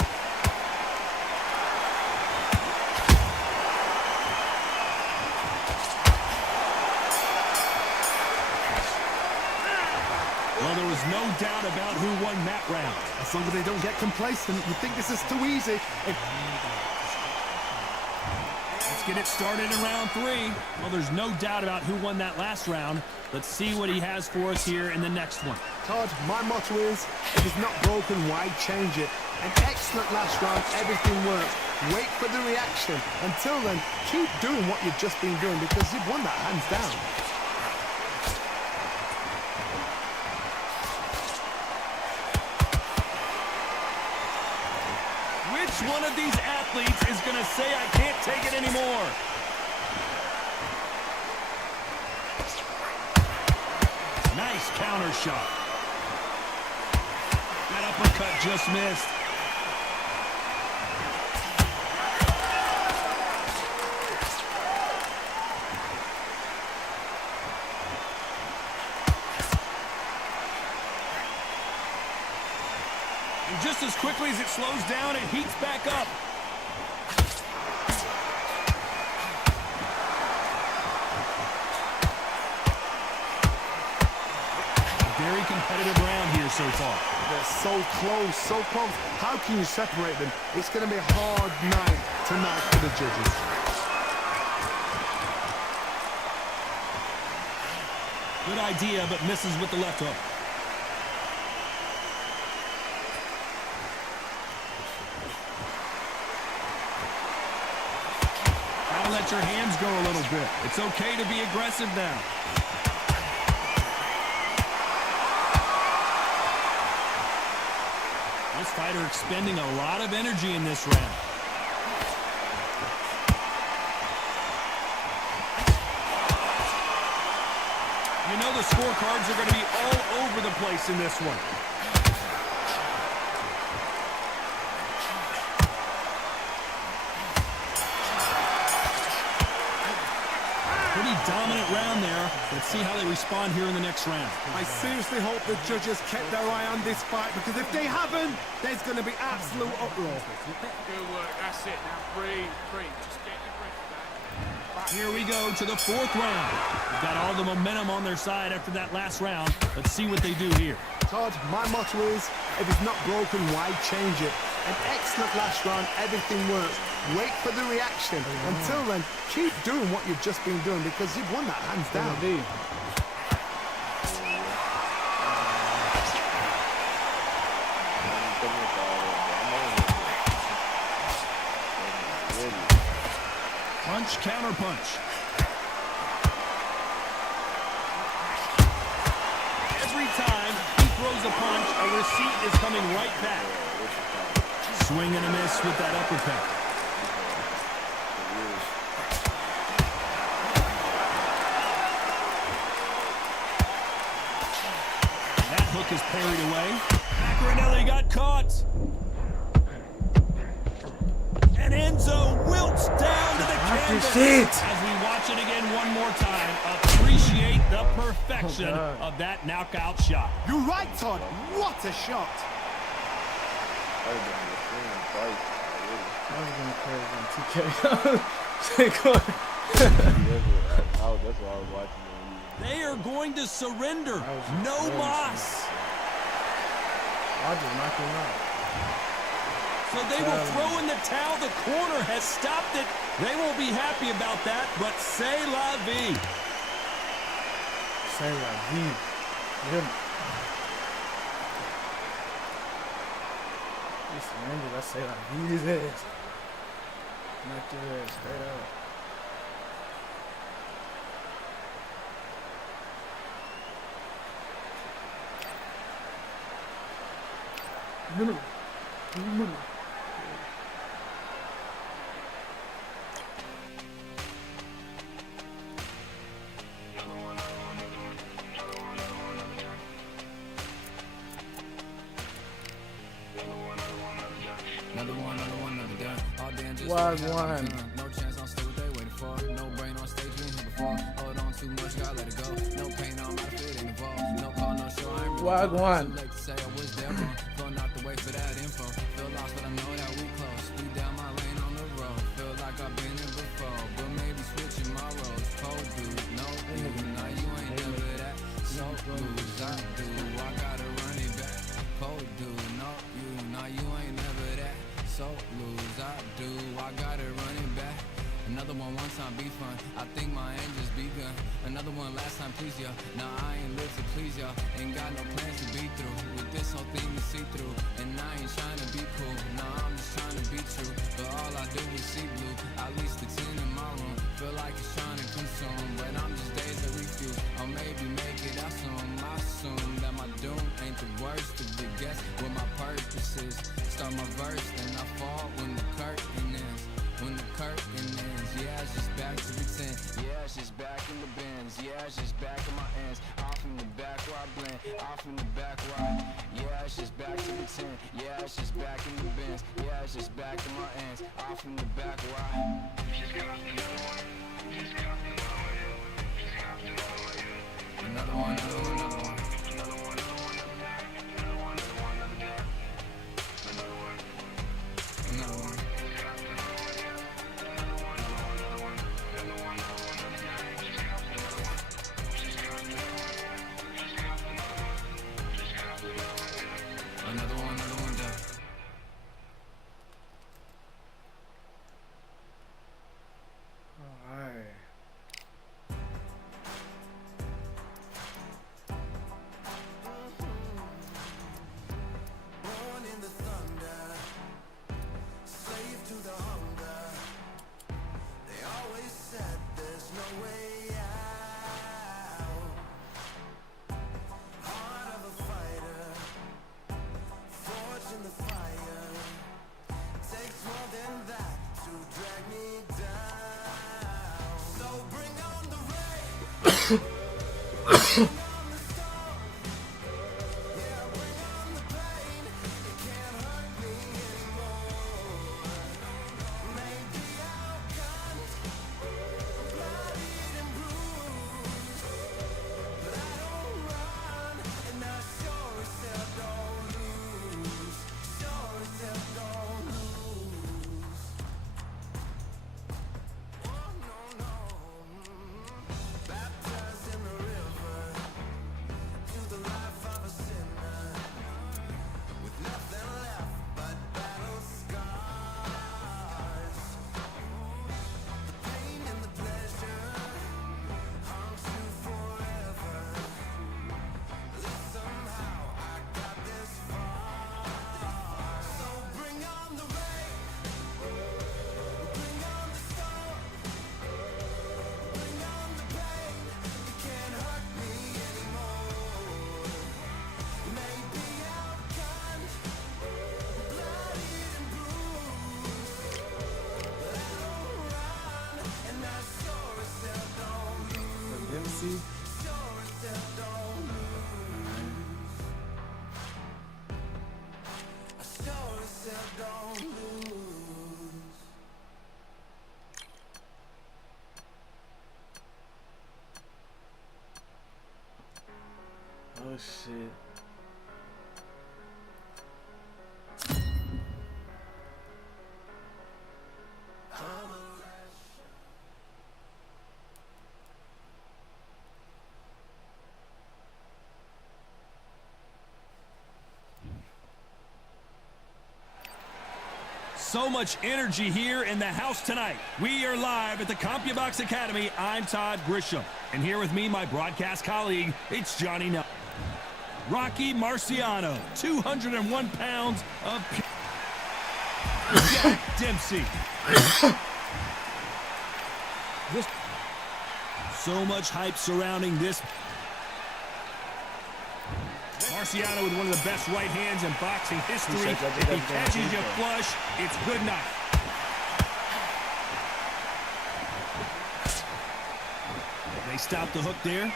Well, there was no doubt about who won that round. As long as they don't get complacent, you think this is too easy. Let's get it started in round 3. Well, there's no doubt about who won that last round. Let's see what he has for us here in the next one. Todd, my motto is, if it's not broken, why change it? An excellent last round, everything works. Wait for the reaction. Until then, keep doing what you've just been doing because you've won that hands down. Which one of these athletes is going to say, I can't take it anymore? Nice counter shot. That uppercut just missed. And just as quickly as it slows down, it heats back up. Very competitive round here so far. They're so close, so close. How can you separate them? It's going to be a hard night tonight for the judges. Good idea, but misses with the left hook. Gotta let your hands go a little bit. It's okay to be aggressive now. This fighter expending a lot of energy in this round. You know the scorecards are going to be all over the place in this one. Pretty dominant round there. Let's see how they respond here in the next round. I seriously hope the judges kept their eye on this fight, because if they haven't, there's going to be absolute uproar. Good work, that's it. Now breathe. Just get your breath back. Here we go to the 4th round. They've got all the momentum on their side after that last round. Let's see what they do here. Todd, my motto is, if it's not broken, why change it? An excellent last round, everything works. Wait for the reaction. Until then, keep doing what you've just been doing, because you've won that hands down. Punch, counter punch. Every time he throws a punch, a receipt is coming right back. Swing and a miss with that uppercut. That hook is parried away. Maccarinelli got caught. And Enzo wilts down to the canvas. As we watch it again one more time, appreciate the perfection of that knockout shot. You're right, Todd. What a shot. I was going crazy on 2K. That's why I was watching it. They are going to surrender. No mas. I'll just knock him out. So they will throw in the towel. The corner has stopped it. They won't be happy about that, but c'est la vie. C'est la vie. Good. These surrenders, I say like beat his ass. Knock your ass straight out. Minimum. Minimum. Wagwan. No chance, I'll stay what they waiting for. No brain on stage, we ain't here before. Hold on too much, gotta let it go. No pain, no matter if it ain't involved. No call, no show, I ain't really Wagwan. too late to say I was there wrong. Going out the way for that info. Feel lost, but I know that we close. We down my lane on the road. Feel like I've been here before, but maybe switching my roles. Cold dude, no you, now you ain't never that. So lose, I do, I gotta run it back. Cold dude, no you, now you ain't never that. So lose, I do, I gotta run it back. Another one time be fun. I think my aim just begun. Another one last time please ya. Now I ain't live to please ya. Ain't got no plans to be through. With this whole thing to see through. And I ain't trying to be cool. Nah, I'm just trying to be true. But all I do is see blue. At least the 10 in my room. Feel like it's trying to consume. But I'm just days of refuse. Or maybe make it out soon. I assume that my doom ain't the worst of the guess. What my purpose is. Start my verse, then I fall when the curtain ends. When the curtain ends, yeah, it's just back to pretend. Yeah, it's just back in the bins. Yeah, it's just back in my ends. Off in the back where I blend. Off in the back where I. Yeah, it's just back to pretend. Yeah, it's just back in the bins. Yeah, it's just back in my ends. Off in the back where I. Another one, another one, another one. Another one. Another one done. Alright. Born in the thunder, slave to the hunger. They always said there's no way out. Heart of a fighter, forged in the fire. Takes more than that to drag me down. So bring on the rain. Dempsey. Oh shit. So much energy here in the house tonight. We are live at the CompuBox Academy. I'm Todd Grisham. And here with me, my broadcast colleague, it's Johnny Nelson. Rocky Marciano, 201 pounds of Jack Dempsey. So much hype surrounding this. Marciano with one of the best right hands in boxing history. If he catches you flush, it's good night. They stop the hook there.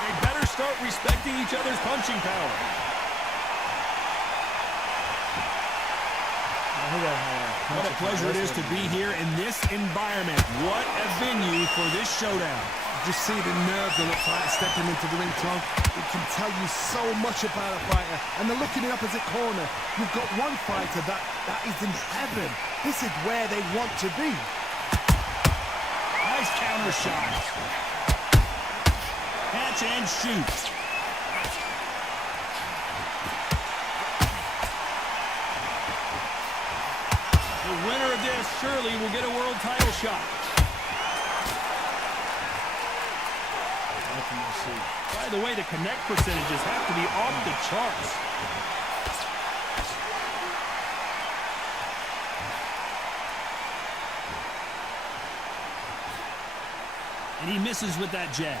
They better start respecting each other's punching power. What a pleasure it is to be here in this environment. What a venue for this showdown. Just see the nerves of the fighter stepping into the ring, Tom. It can tell you so much about a fighter. And then look in the opposite corner. You've got one fighter that is in heaven. This is where they want to be. Nice counter shot. Catch and shoot. The winner of this surely will get a world title shot. By the way, the connect percentages have to be off the charts. And he misses with that jab.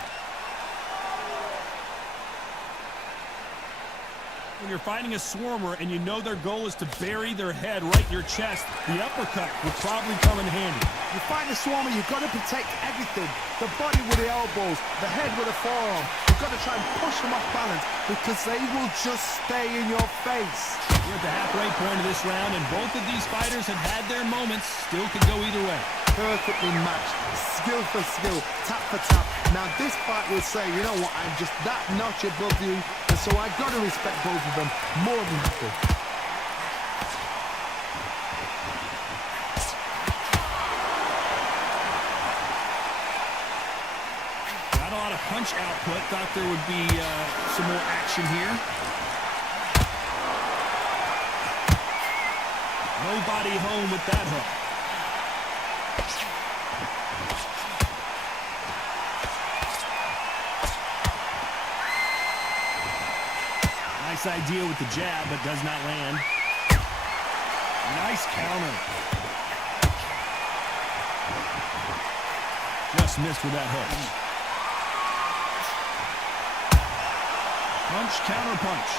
When you're fighting a swarmer and you know their goal is to bury their head right in your chest, the uppercut will probably come in handy. You fight a swarmer, you've got to protect everything. The body with the elbows, the head with the forearm. You've got to try and push them off balance because they will just stay in your face. We're at the halfway point of this round, and both of these fighters have had their moments. Still could go either way. Perfectly matched, skill for skill, tap for tap. Now this fight will say, you know what, I'm just that notch above you, and so I've got to respect both of them more than happy. Not a lot of punch output. Thought there would be some more action here. Nobody home with that hook. Nice idea with the jab, but does not land. Nice counter. Just missed with that hook. Punch, counter punch.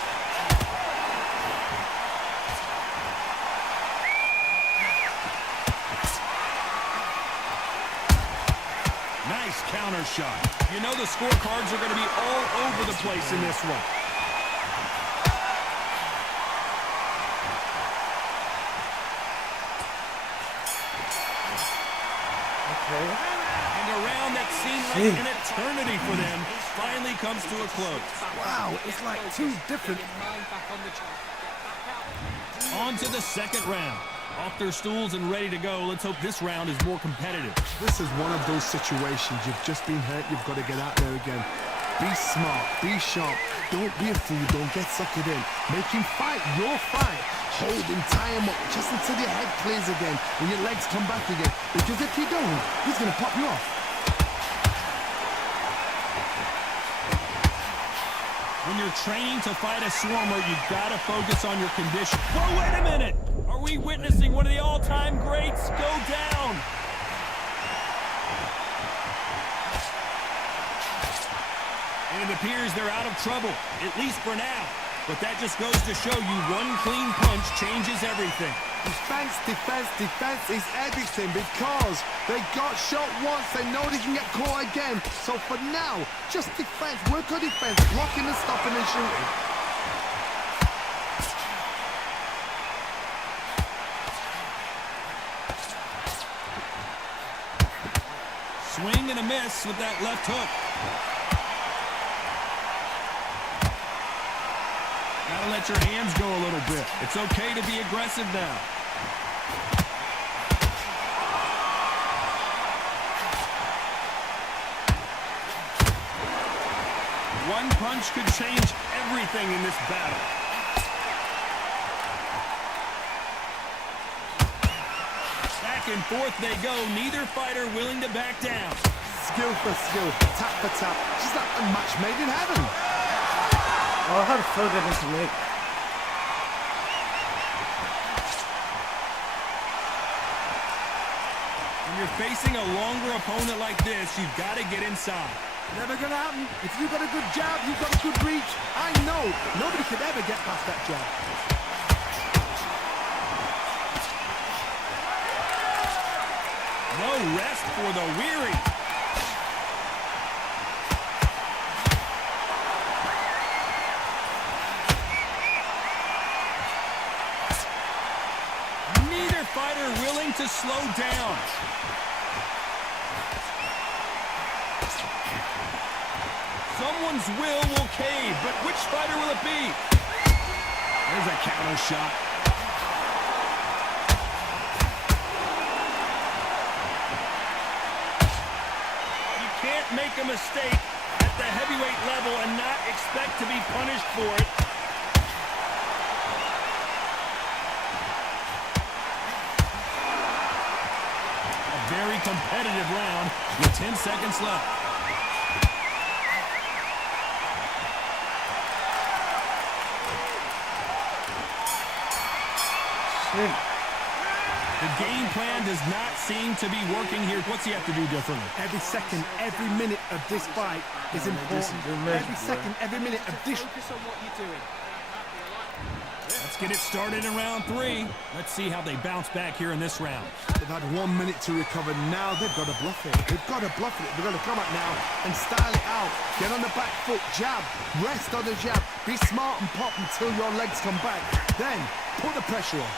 Nice counter shot. You know the scorecards are going to be all over the place in this one. And a round that seemed like an eternity for them finally comes to a close. Wow, it's like two different. On to the second round. Off their stools and ready to go. Let's hope this round is more competitive. This is one of those situations. You've just been hurt. You've got to get out there again. Be smart. Be sharp. Don't be a fool. Don't get suckered in. Make him fight your fight. Hold him, tie him up, just until your head clears again and your legs come back again. Because if you don't, he's going to pop you off. When you're training to fight a swarmer, you've got to focus on your condition. Whoa, wait a minute! Are we witnessing one of the all-time greats go down? And it appears they're out of trouble, at least for now. But that just goes to show you one clean punch changes everything. Defense, defense, defense is everything because they got shot once. They know they can get caught again. So for now, just defense. Work on defense. Blocking and stopping and shooting. Swing and a miss with that left hook. Gotta let your hands go a little bit. It's okay to be aggressive now. One punch could change everything in this battle. Back and forth they go. Neither fighter willing to back down. Skill for skill, tap for tap. She's like a match made in heaven. Oh, how the fuck did this make? When you're facing a longer opponent like this, you've got to get inside. Never gonna happen. If you've got a good jab, you've got a good reach. I know nobody could ever get past that jab. No rest for the weary. Neither fighter willing to slow down. Someone's will cave, but which fighter will it be? There's a counter shot. You can't make a mistake at the heavyweight level and not expect to be punished for it. A very competitive round with 10 seconds left. The game plan does not seem to be working here. What's he have to do differently? Every second, every minute of this fight is important. Every second, every minute of this. Let's get it started in round 3. Let's see how they bounce back here in this round. They've had 1 minute to recover. Now they've got to bluff it. They've got to bluff it. They've got to come up now and style it out. Get on the back foot, jab, rest on the jab. Be smart and pop until your legs come back. Then put the pressure on.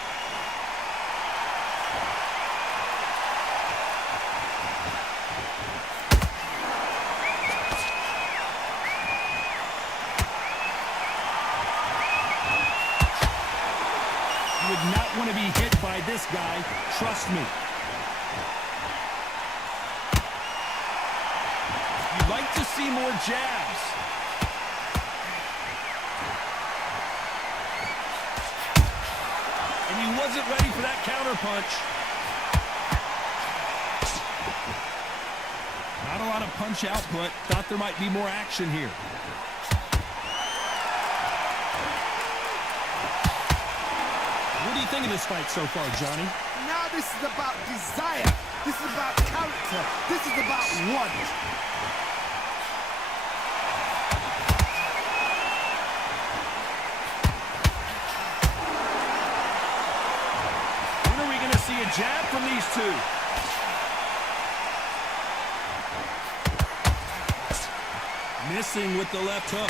Not want to be hit by this guy, trust me. You'd like to see more jabs. And he wasn't ready for that counter punch. Not a lot of punch output. Thought there might be more action here. What do you think of this fight so far, Johnny? Now this is about desire. This is about character. This is about want. When are we going to see a jab from these two? Missing with the left hook.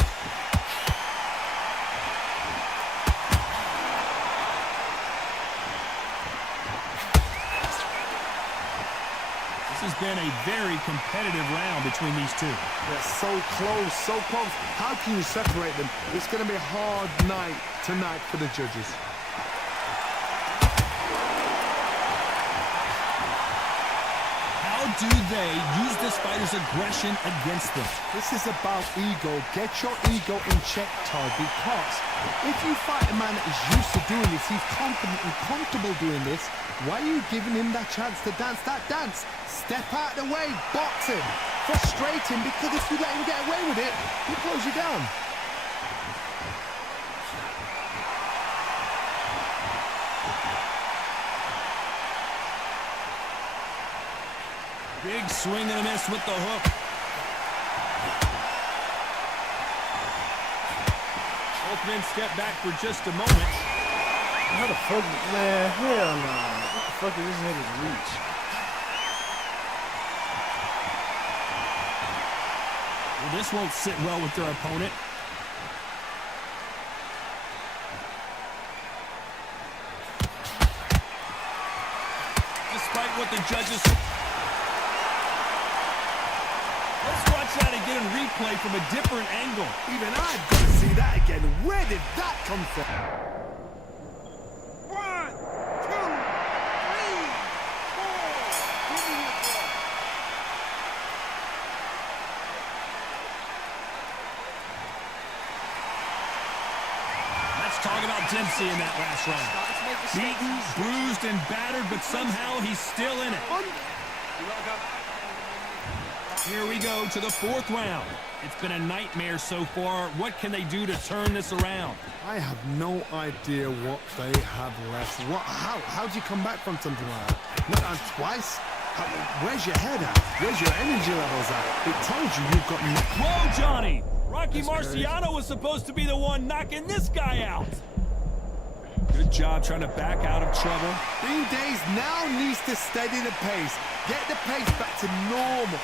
This has been a very competitive round between these two. They're so close, so close. How can you separate them? It's going to be a hard night tonight for the judges. How do they use this fighter's aggression against them? This is about ego. Get your ego in check, Todd, because if you fight a man that is used to doing this, he's confident and comfortable doing this, why are you giving him that chance to dance that dance? Step out of the way, box him, frustrate him, because if you let him get away with it, he'll close you down. Big swing and a miss with the hook. Both men step back for just a moment. How the fuck, man? Hell no. What the fuck is this nigga's reach? Well, this won't sit well with their opponent. Despite what the judges... Let's watch that again in replay from a different angle. Even I've got to see that again. Where did that come from? 1, 2, 3, 4. Give me your blood. Let's talk about Dempsey in that last round. Beaten, bruised, and battered, but somehow he's still in it. Here we go to the 4th round. It's been a nightmare so far. What can they do to turn this around? I have no idea what they have left. How do you come back from something like that? Not on twice? Where's your head at? Where's your energy levels at? It told you you've got no... Whoa, Johnny! Rocky Marciano was supposed to be the one knocking this guy out. Good job trying to back out of trouble. Bean Days now needs to steady the pace. Get the pace back to normal.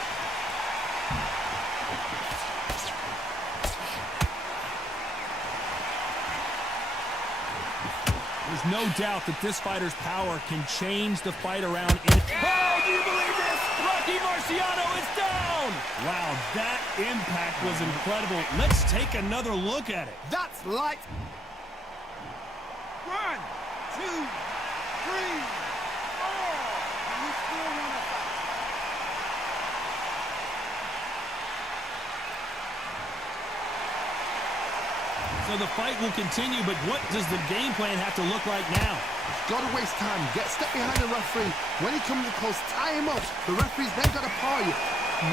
There's no doubt that this fighter's power can change the fight around. Oh, do you believe this? Rocky Marciano is down! Wow, that impact was incredible. Let's take another look at it. That's light. 1, 2, 3, 4. And you still want to fight. So the fight will continue, but what does the game plan have to look like now? Got to waste time. Step behind the referee. When he comes close, tie him up. The referee's then got to paw you.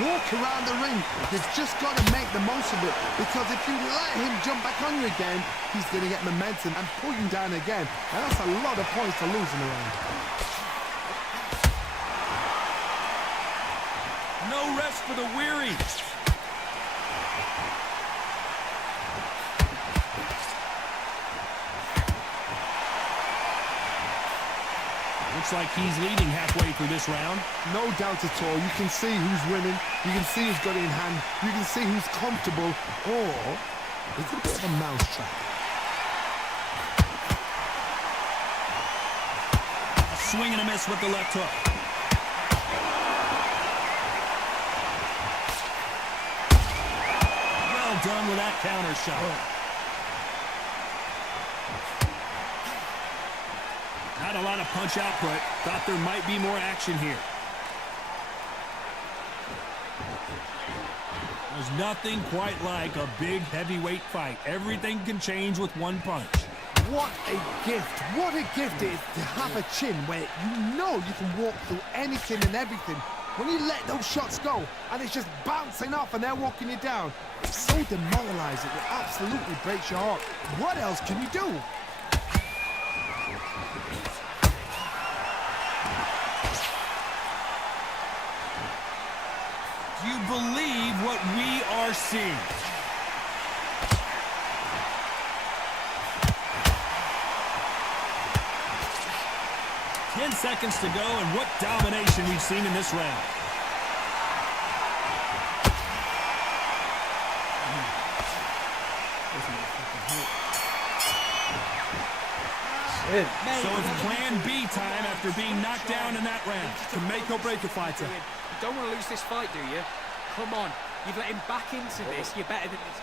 Walk around the ring. You've just got to make the most of it. Because if you let him jump back on you again, he's going to get momentum and pull you down again. And that's a lot of points to lose in the round. No rest for the weary. Looks like he's leading halfway through this round. No doubt at all. You can see who's winning. You can see who's got it in hand. You can see who's comfortable. Or it's a bit of a mousetrap. A swing and a miss with the left hook. Well done with that counter shot. Not a lot of punch output. Thought there might be more action here. There's nothing quite like a big heavyweight fight. Everything can change with one punch. What a gift. What a gift it is to have a chin where you know you can walk through anything and everything. When you let those shots go and it's just bouncing off and they're walking you down, it's so demoralizing. It absolutely breaks your heart. What else can you do? Do you believe what we are seeing? Ten seconds to go, and what domination we've seen in this round. So it's plan B time after being knocked down in that round. To make or break a fighter. You don't want to lose this fight, do you? Come on. You've let him back into this. You're better than this.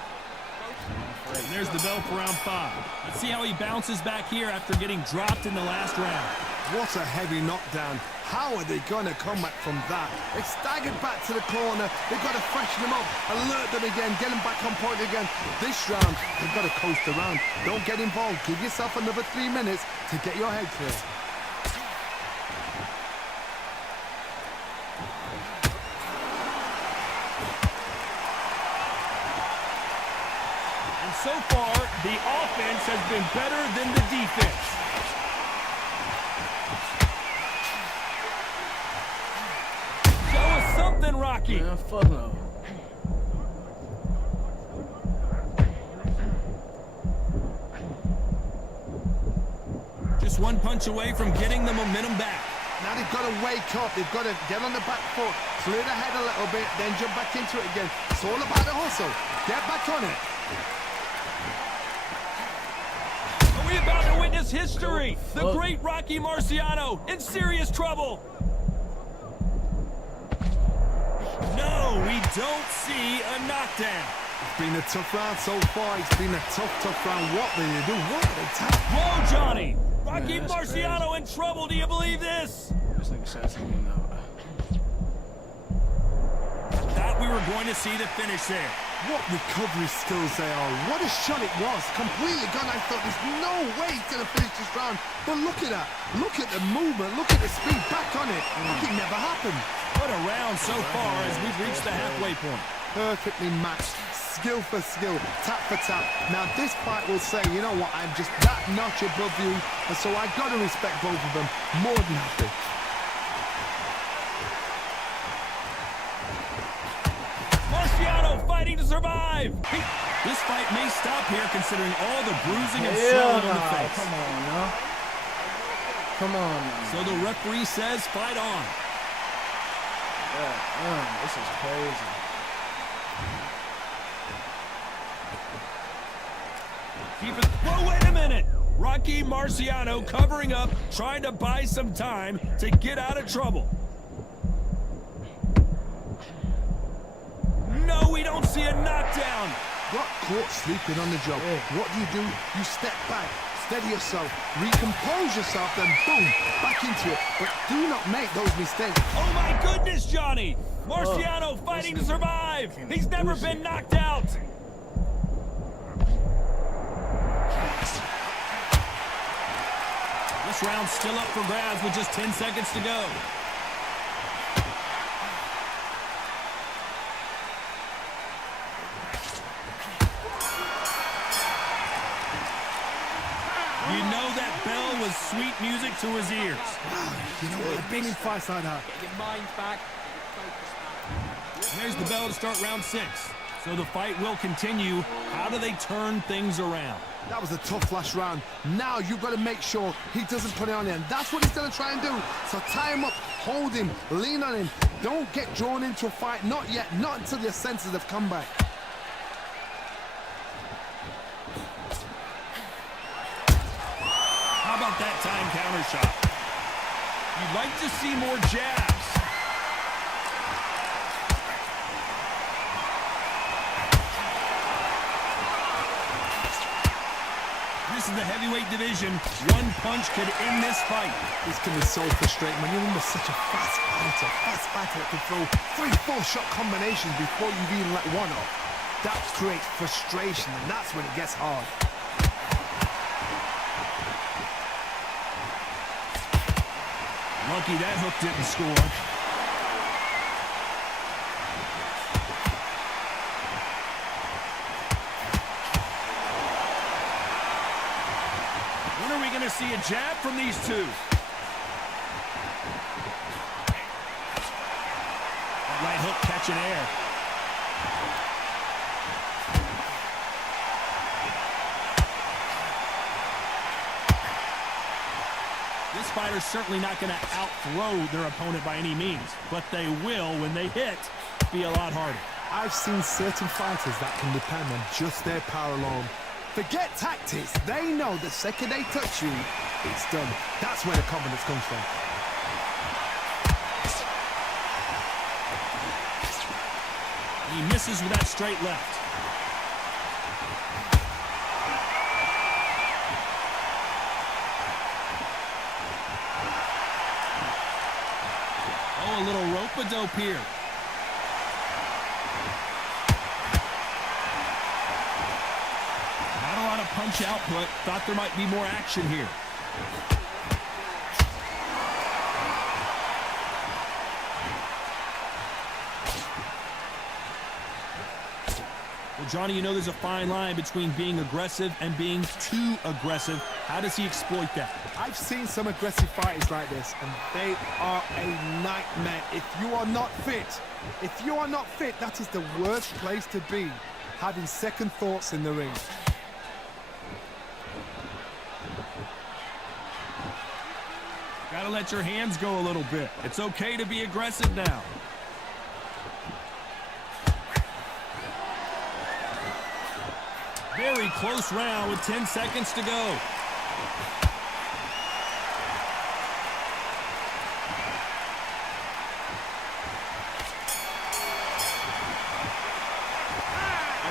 And there's the bell for round 5. Let's see how he bounces back here after getting dropped in the last round. What a heavy knockdown. How are they going to come back from that? They staggered back to the corner. They've got to freshen them up, alert them again, get them back on point again. This round, they've got to coast around. Don't get involved. Give yourself another 3 minutes to get your head clear. And so far, the offense has been better than the defense. Something, Rocky. Man, fuck no. Just one punch away from getting the momentum back. Now they've got to wake up. They've got to get on the back foot, clear the head a little bit, then jump back into it again. It's all about the hustle. Get back on it. Are we about to witness history? The great Rocky Marciano in serious trouble. No, we don't see a knockdown. It's been a tough round so far. It's been a tough round. What do you do? What an attack. Whoa, Johnny. Rocky Man, Marciano crazy. in trouble. Do you believe this? This nigga shots me now. Thought we were going to see the finish there. What recovery skills they are. What a shot it was. Completely gone. I thought there's no way he's going to finish this round. But look at that. Look at the movement. Look at the speed back on it. Like it never happened. What a round so far as we've reached the halfway point. Perfectly matched. Skill for skill. Tap for tap. Now this fight will say, you know what, I'm just that notch above you. And so I got to respect both of them. More than happy. Fighting to survive. This fight may stop here considering all the bruising and swelling on the face. Come on, now. Come on, man. So the referee says fight on. Yeah, this is crazy. Keep it. Whoa, wait a minute. Rocky Marciano covering up, trying to buy some time to get out of trouble. No, we don't see a knockdown. Got caught sleeping on the job. What do? You step back, steady yourself, recompose yourself, then boom, back into it. But do not make those mistakes. Oh my goodness, Johnny! Marciano fighting to survive. He's never been knocked out. This round's still up for grabs with just 10 seconds to go. You know that bell was sweet music to his ears. You know what? I've been in fights like that. Get your mind back. There's the bell to start round 6. So the fight will continue. How do they turn things around? That was a tough last round. Now you've got to make sure he doesn't put it on him. That's what he's going to try and do. So tie him up, hold him, lean on him. Don't get drawn into a fight. Not yet. Not until your senses have come back. How about that time counter shot? You'd like to see more jabs. This is the heavyweight division. One punch could end this fight. This can be so frustrating when you're under such a fast fighter that can throw 3-4 shot combinations before you've even let one off. That creates frustration, and that's when it gets hard. Lucky that hook didn't score. When are we going to see a jab from these two? That right hook catching air. This fighter's certainly not going to outthrow their opponent by any means, but they will, when they hit, be a lot harder. I've seen certain fighters that can depend on just their power alone. Forget tactics. They know the second they touch you, it's done. That's where the confidence comes from. He misses with that straight left. Oh, a little rope-a-dope here. Not a lot of punch output. Thought there might be more action here. Well, Johnny, you know there's a fine line between being aggressive and being too aggressive. How does he exploit that? I've seen some aggressive fighters like this, and they are a nightmare. If you are not fit, that is the worst place to be, having second thoughts in the ring. Gotta let your hands go a little bit. It's okay to be aggressive now. Very close round with 10 seconds to go.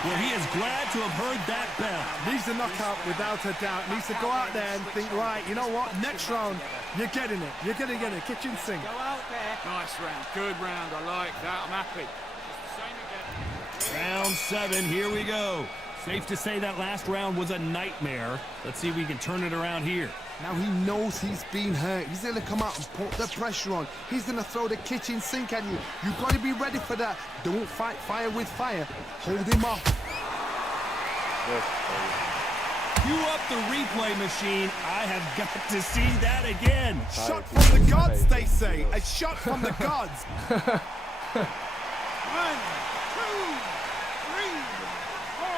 Well, he is glad to have heard that bell. Needs a knockout without a doubt. Needs to go out there and think, right, you know what? Next round, you're getting it. You're going to get it. Kitchen sink. Go out there. Nice round. Good round. I like that. I'm happy. It's the same again. Round 7, here we go. Safe to say that last round was a nightmare. Let's see if we can turn it around here. Now he knows he's been hurt. He's going to come out and put the pressure on. He's going to throw the kitchen sink at you. You've got to be ready for that. Don't fight fire with fire. Hold him off. Cue up the replay machine. I have got to see that again. Shot from the gods, they say. A shot from the gods. 1, 2, 3, 4,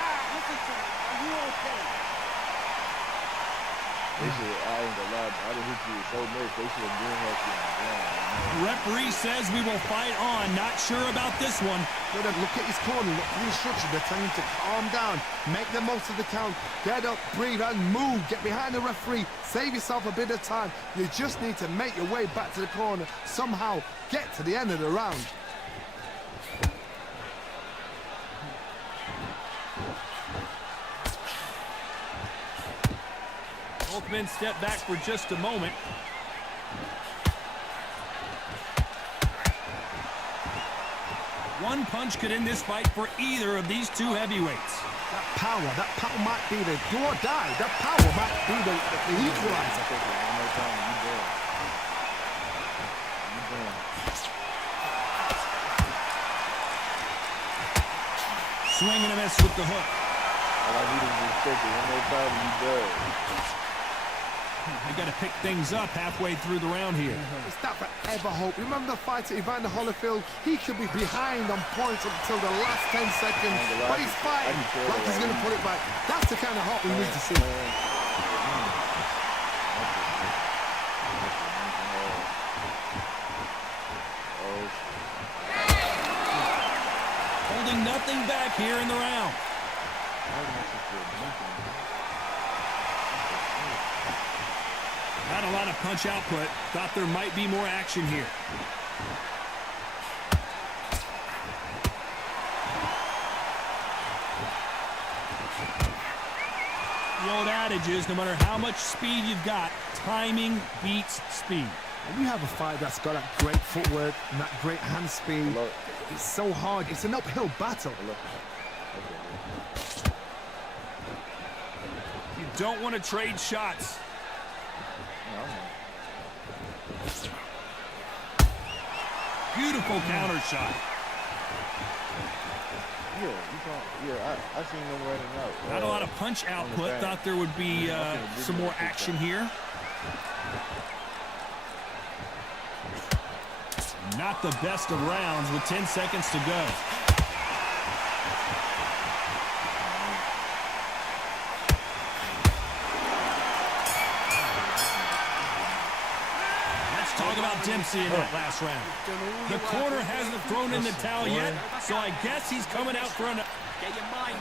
5. Listen to me. Are you okay? They should, I ain't gonna lie, I done hit you so much, they should have been up in the ground. The referee says we will fight on. Not sure about this one. Look at his corner. Look for the instructions. They're telling him to calm down. Make the most of the count. Get up, breathe, and move. Get behind the referee. Save yourself a bit of time. You just need to make your way back to the corner. Somehow get to the end of the round. Both men step back for just a moment. One punch could end this fight for either of these two heavyweights. That power might be the do or die. That power might be the equalizer. Swing and a miss with the hook. All I need is respect it. One more time, you done. I got to pick things up halfway through the round here. It's that forever hope. Remember the fighter Evander Holyfield? He could be behind on points until the last 10 seconds, but he's fighting like he's going to pull it back. That's the kind of hope we need to see. Holding nothing back here in the round. Not a lot of punch output. Thought there might be more action here. The old adage is no matter how much speed you've got, timing beats speed. When you have a fight that's got that great footwork and that great hand speed, it's so hard. It's an uphill battle. You don't want to trade shots. Beautiful counter shot. I seen them running out. Not a lot of punch output. Thought there would be some more action here. Not the best of rounds with 10 seconds to go. Talk about Dempsey in that last round. The corner hasn't thrown in the towel yet, so I guess he's coming out for another. Get your mind.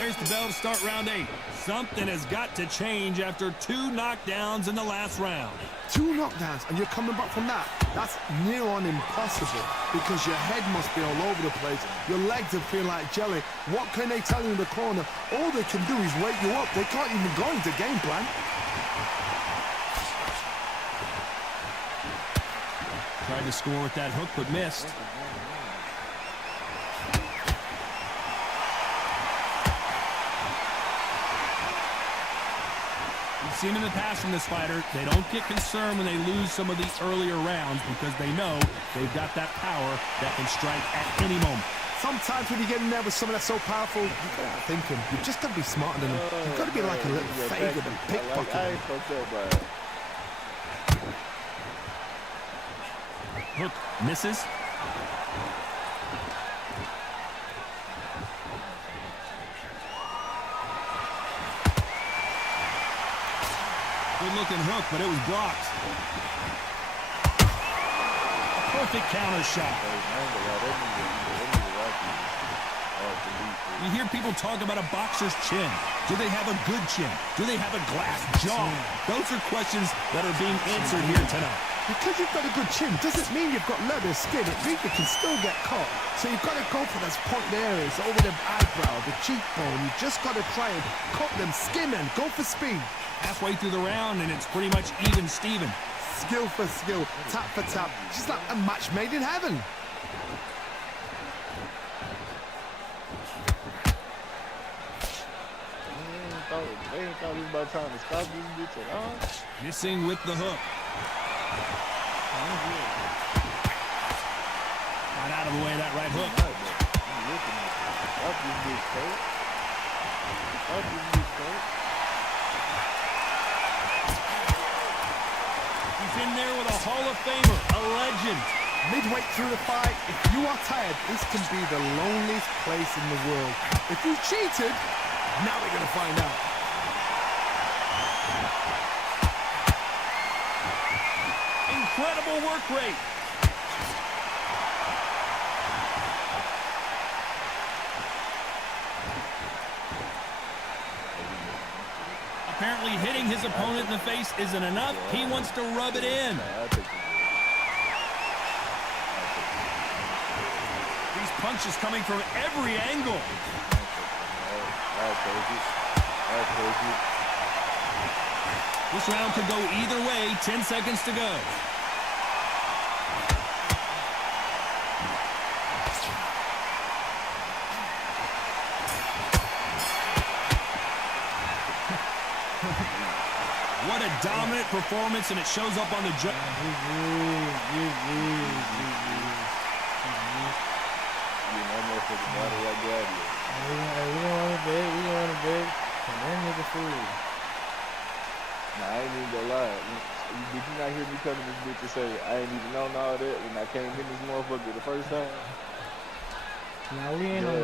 There's the bell to start round 8. Something has got to change after 2 knockdowns in the last round. 2 knockdowns, and you're coming back from that. That's near on impossible because your head must be all over the place. Your legs will feel like jelly. What can they tell you in the corner? All they can do is wake you up. They can't even go into game plan. Tried to score with that hook, but missed. We've seen in the past from this fighter, they don't get concerned when they lose some of these earlier rounds because they know they've got that power that can strike at any moment. Sometimes when you get in there with someone that's so powerful, you've got to think him. You've just got to be smarter than him. You've got to be like a little faggot and pickpocket. Hook misses. Good looking hook, but it was blocked. A perfect counter shot. You hear people talk about a boxer's chin. Do they have a good chin? Do they have a glass jaw? Those are questions that are being answered here tonight. Because you've got a good chin doesn't mean you've got leather skin. It means you can still get caught. So you've got to go for those point areas over the eyebrow, the cheekbone. You just got to try and cut them, skim and go for speed. Halfway through the round, and it's pretty much even Steven. Skill for skill, tap for tap. Just like a match made in heaven. They ain't thought it was about time to stop this bitch at all. Missing with the hook. Right out of the way of that right hook. I'm looking at this. Stop this bitch, Kurt. Stop this bitch, Kurt. He's in there with a Hall of Famer, a legend. Midway through the fight, if you are tired, this can be the loneliest place in the world. If you cheated, now we're going to find out. Incredible work rate. Apparently hitting his opponent in the face isn't enough. He wants to rub it in. These punches coming from every angle. This round could go either way. 10 seconds to go. What a dominant performance, and it shows up on the judge. Nah, I ain't even gonna lie. Did you not hear me come in this bitch and say I ain't even known all that when I came in this motherfucker the first time? Nah, we ain't on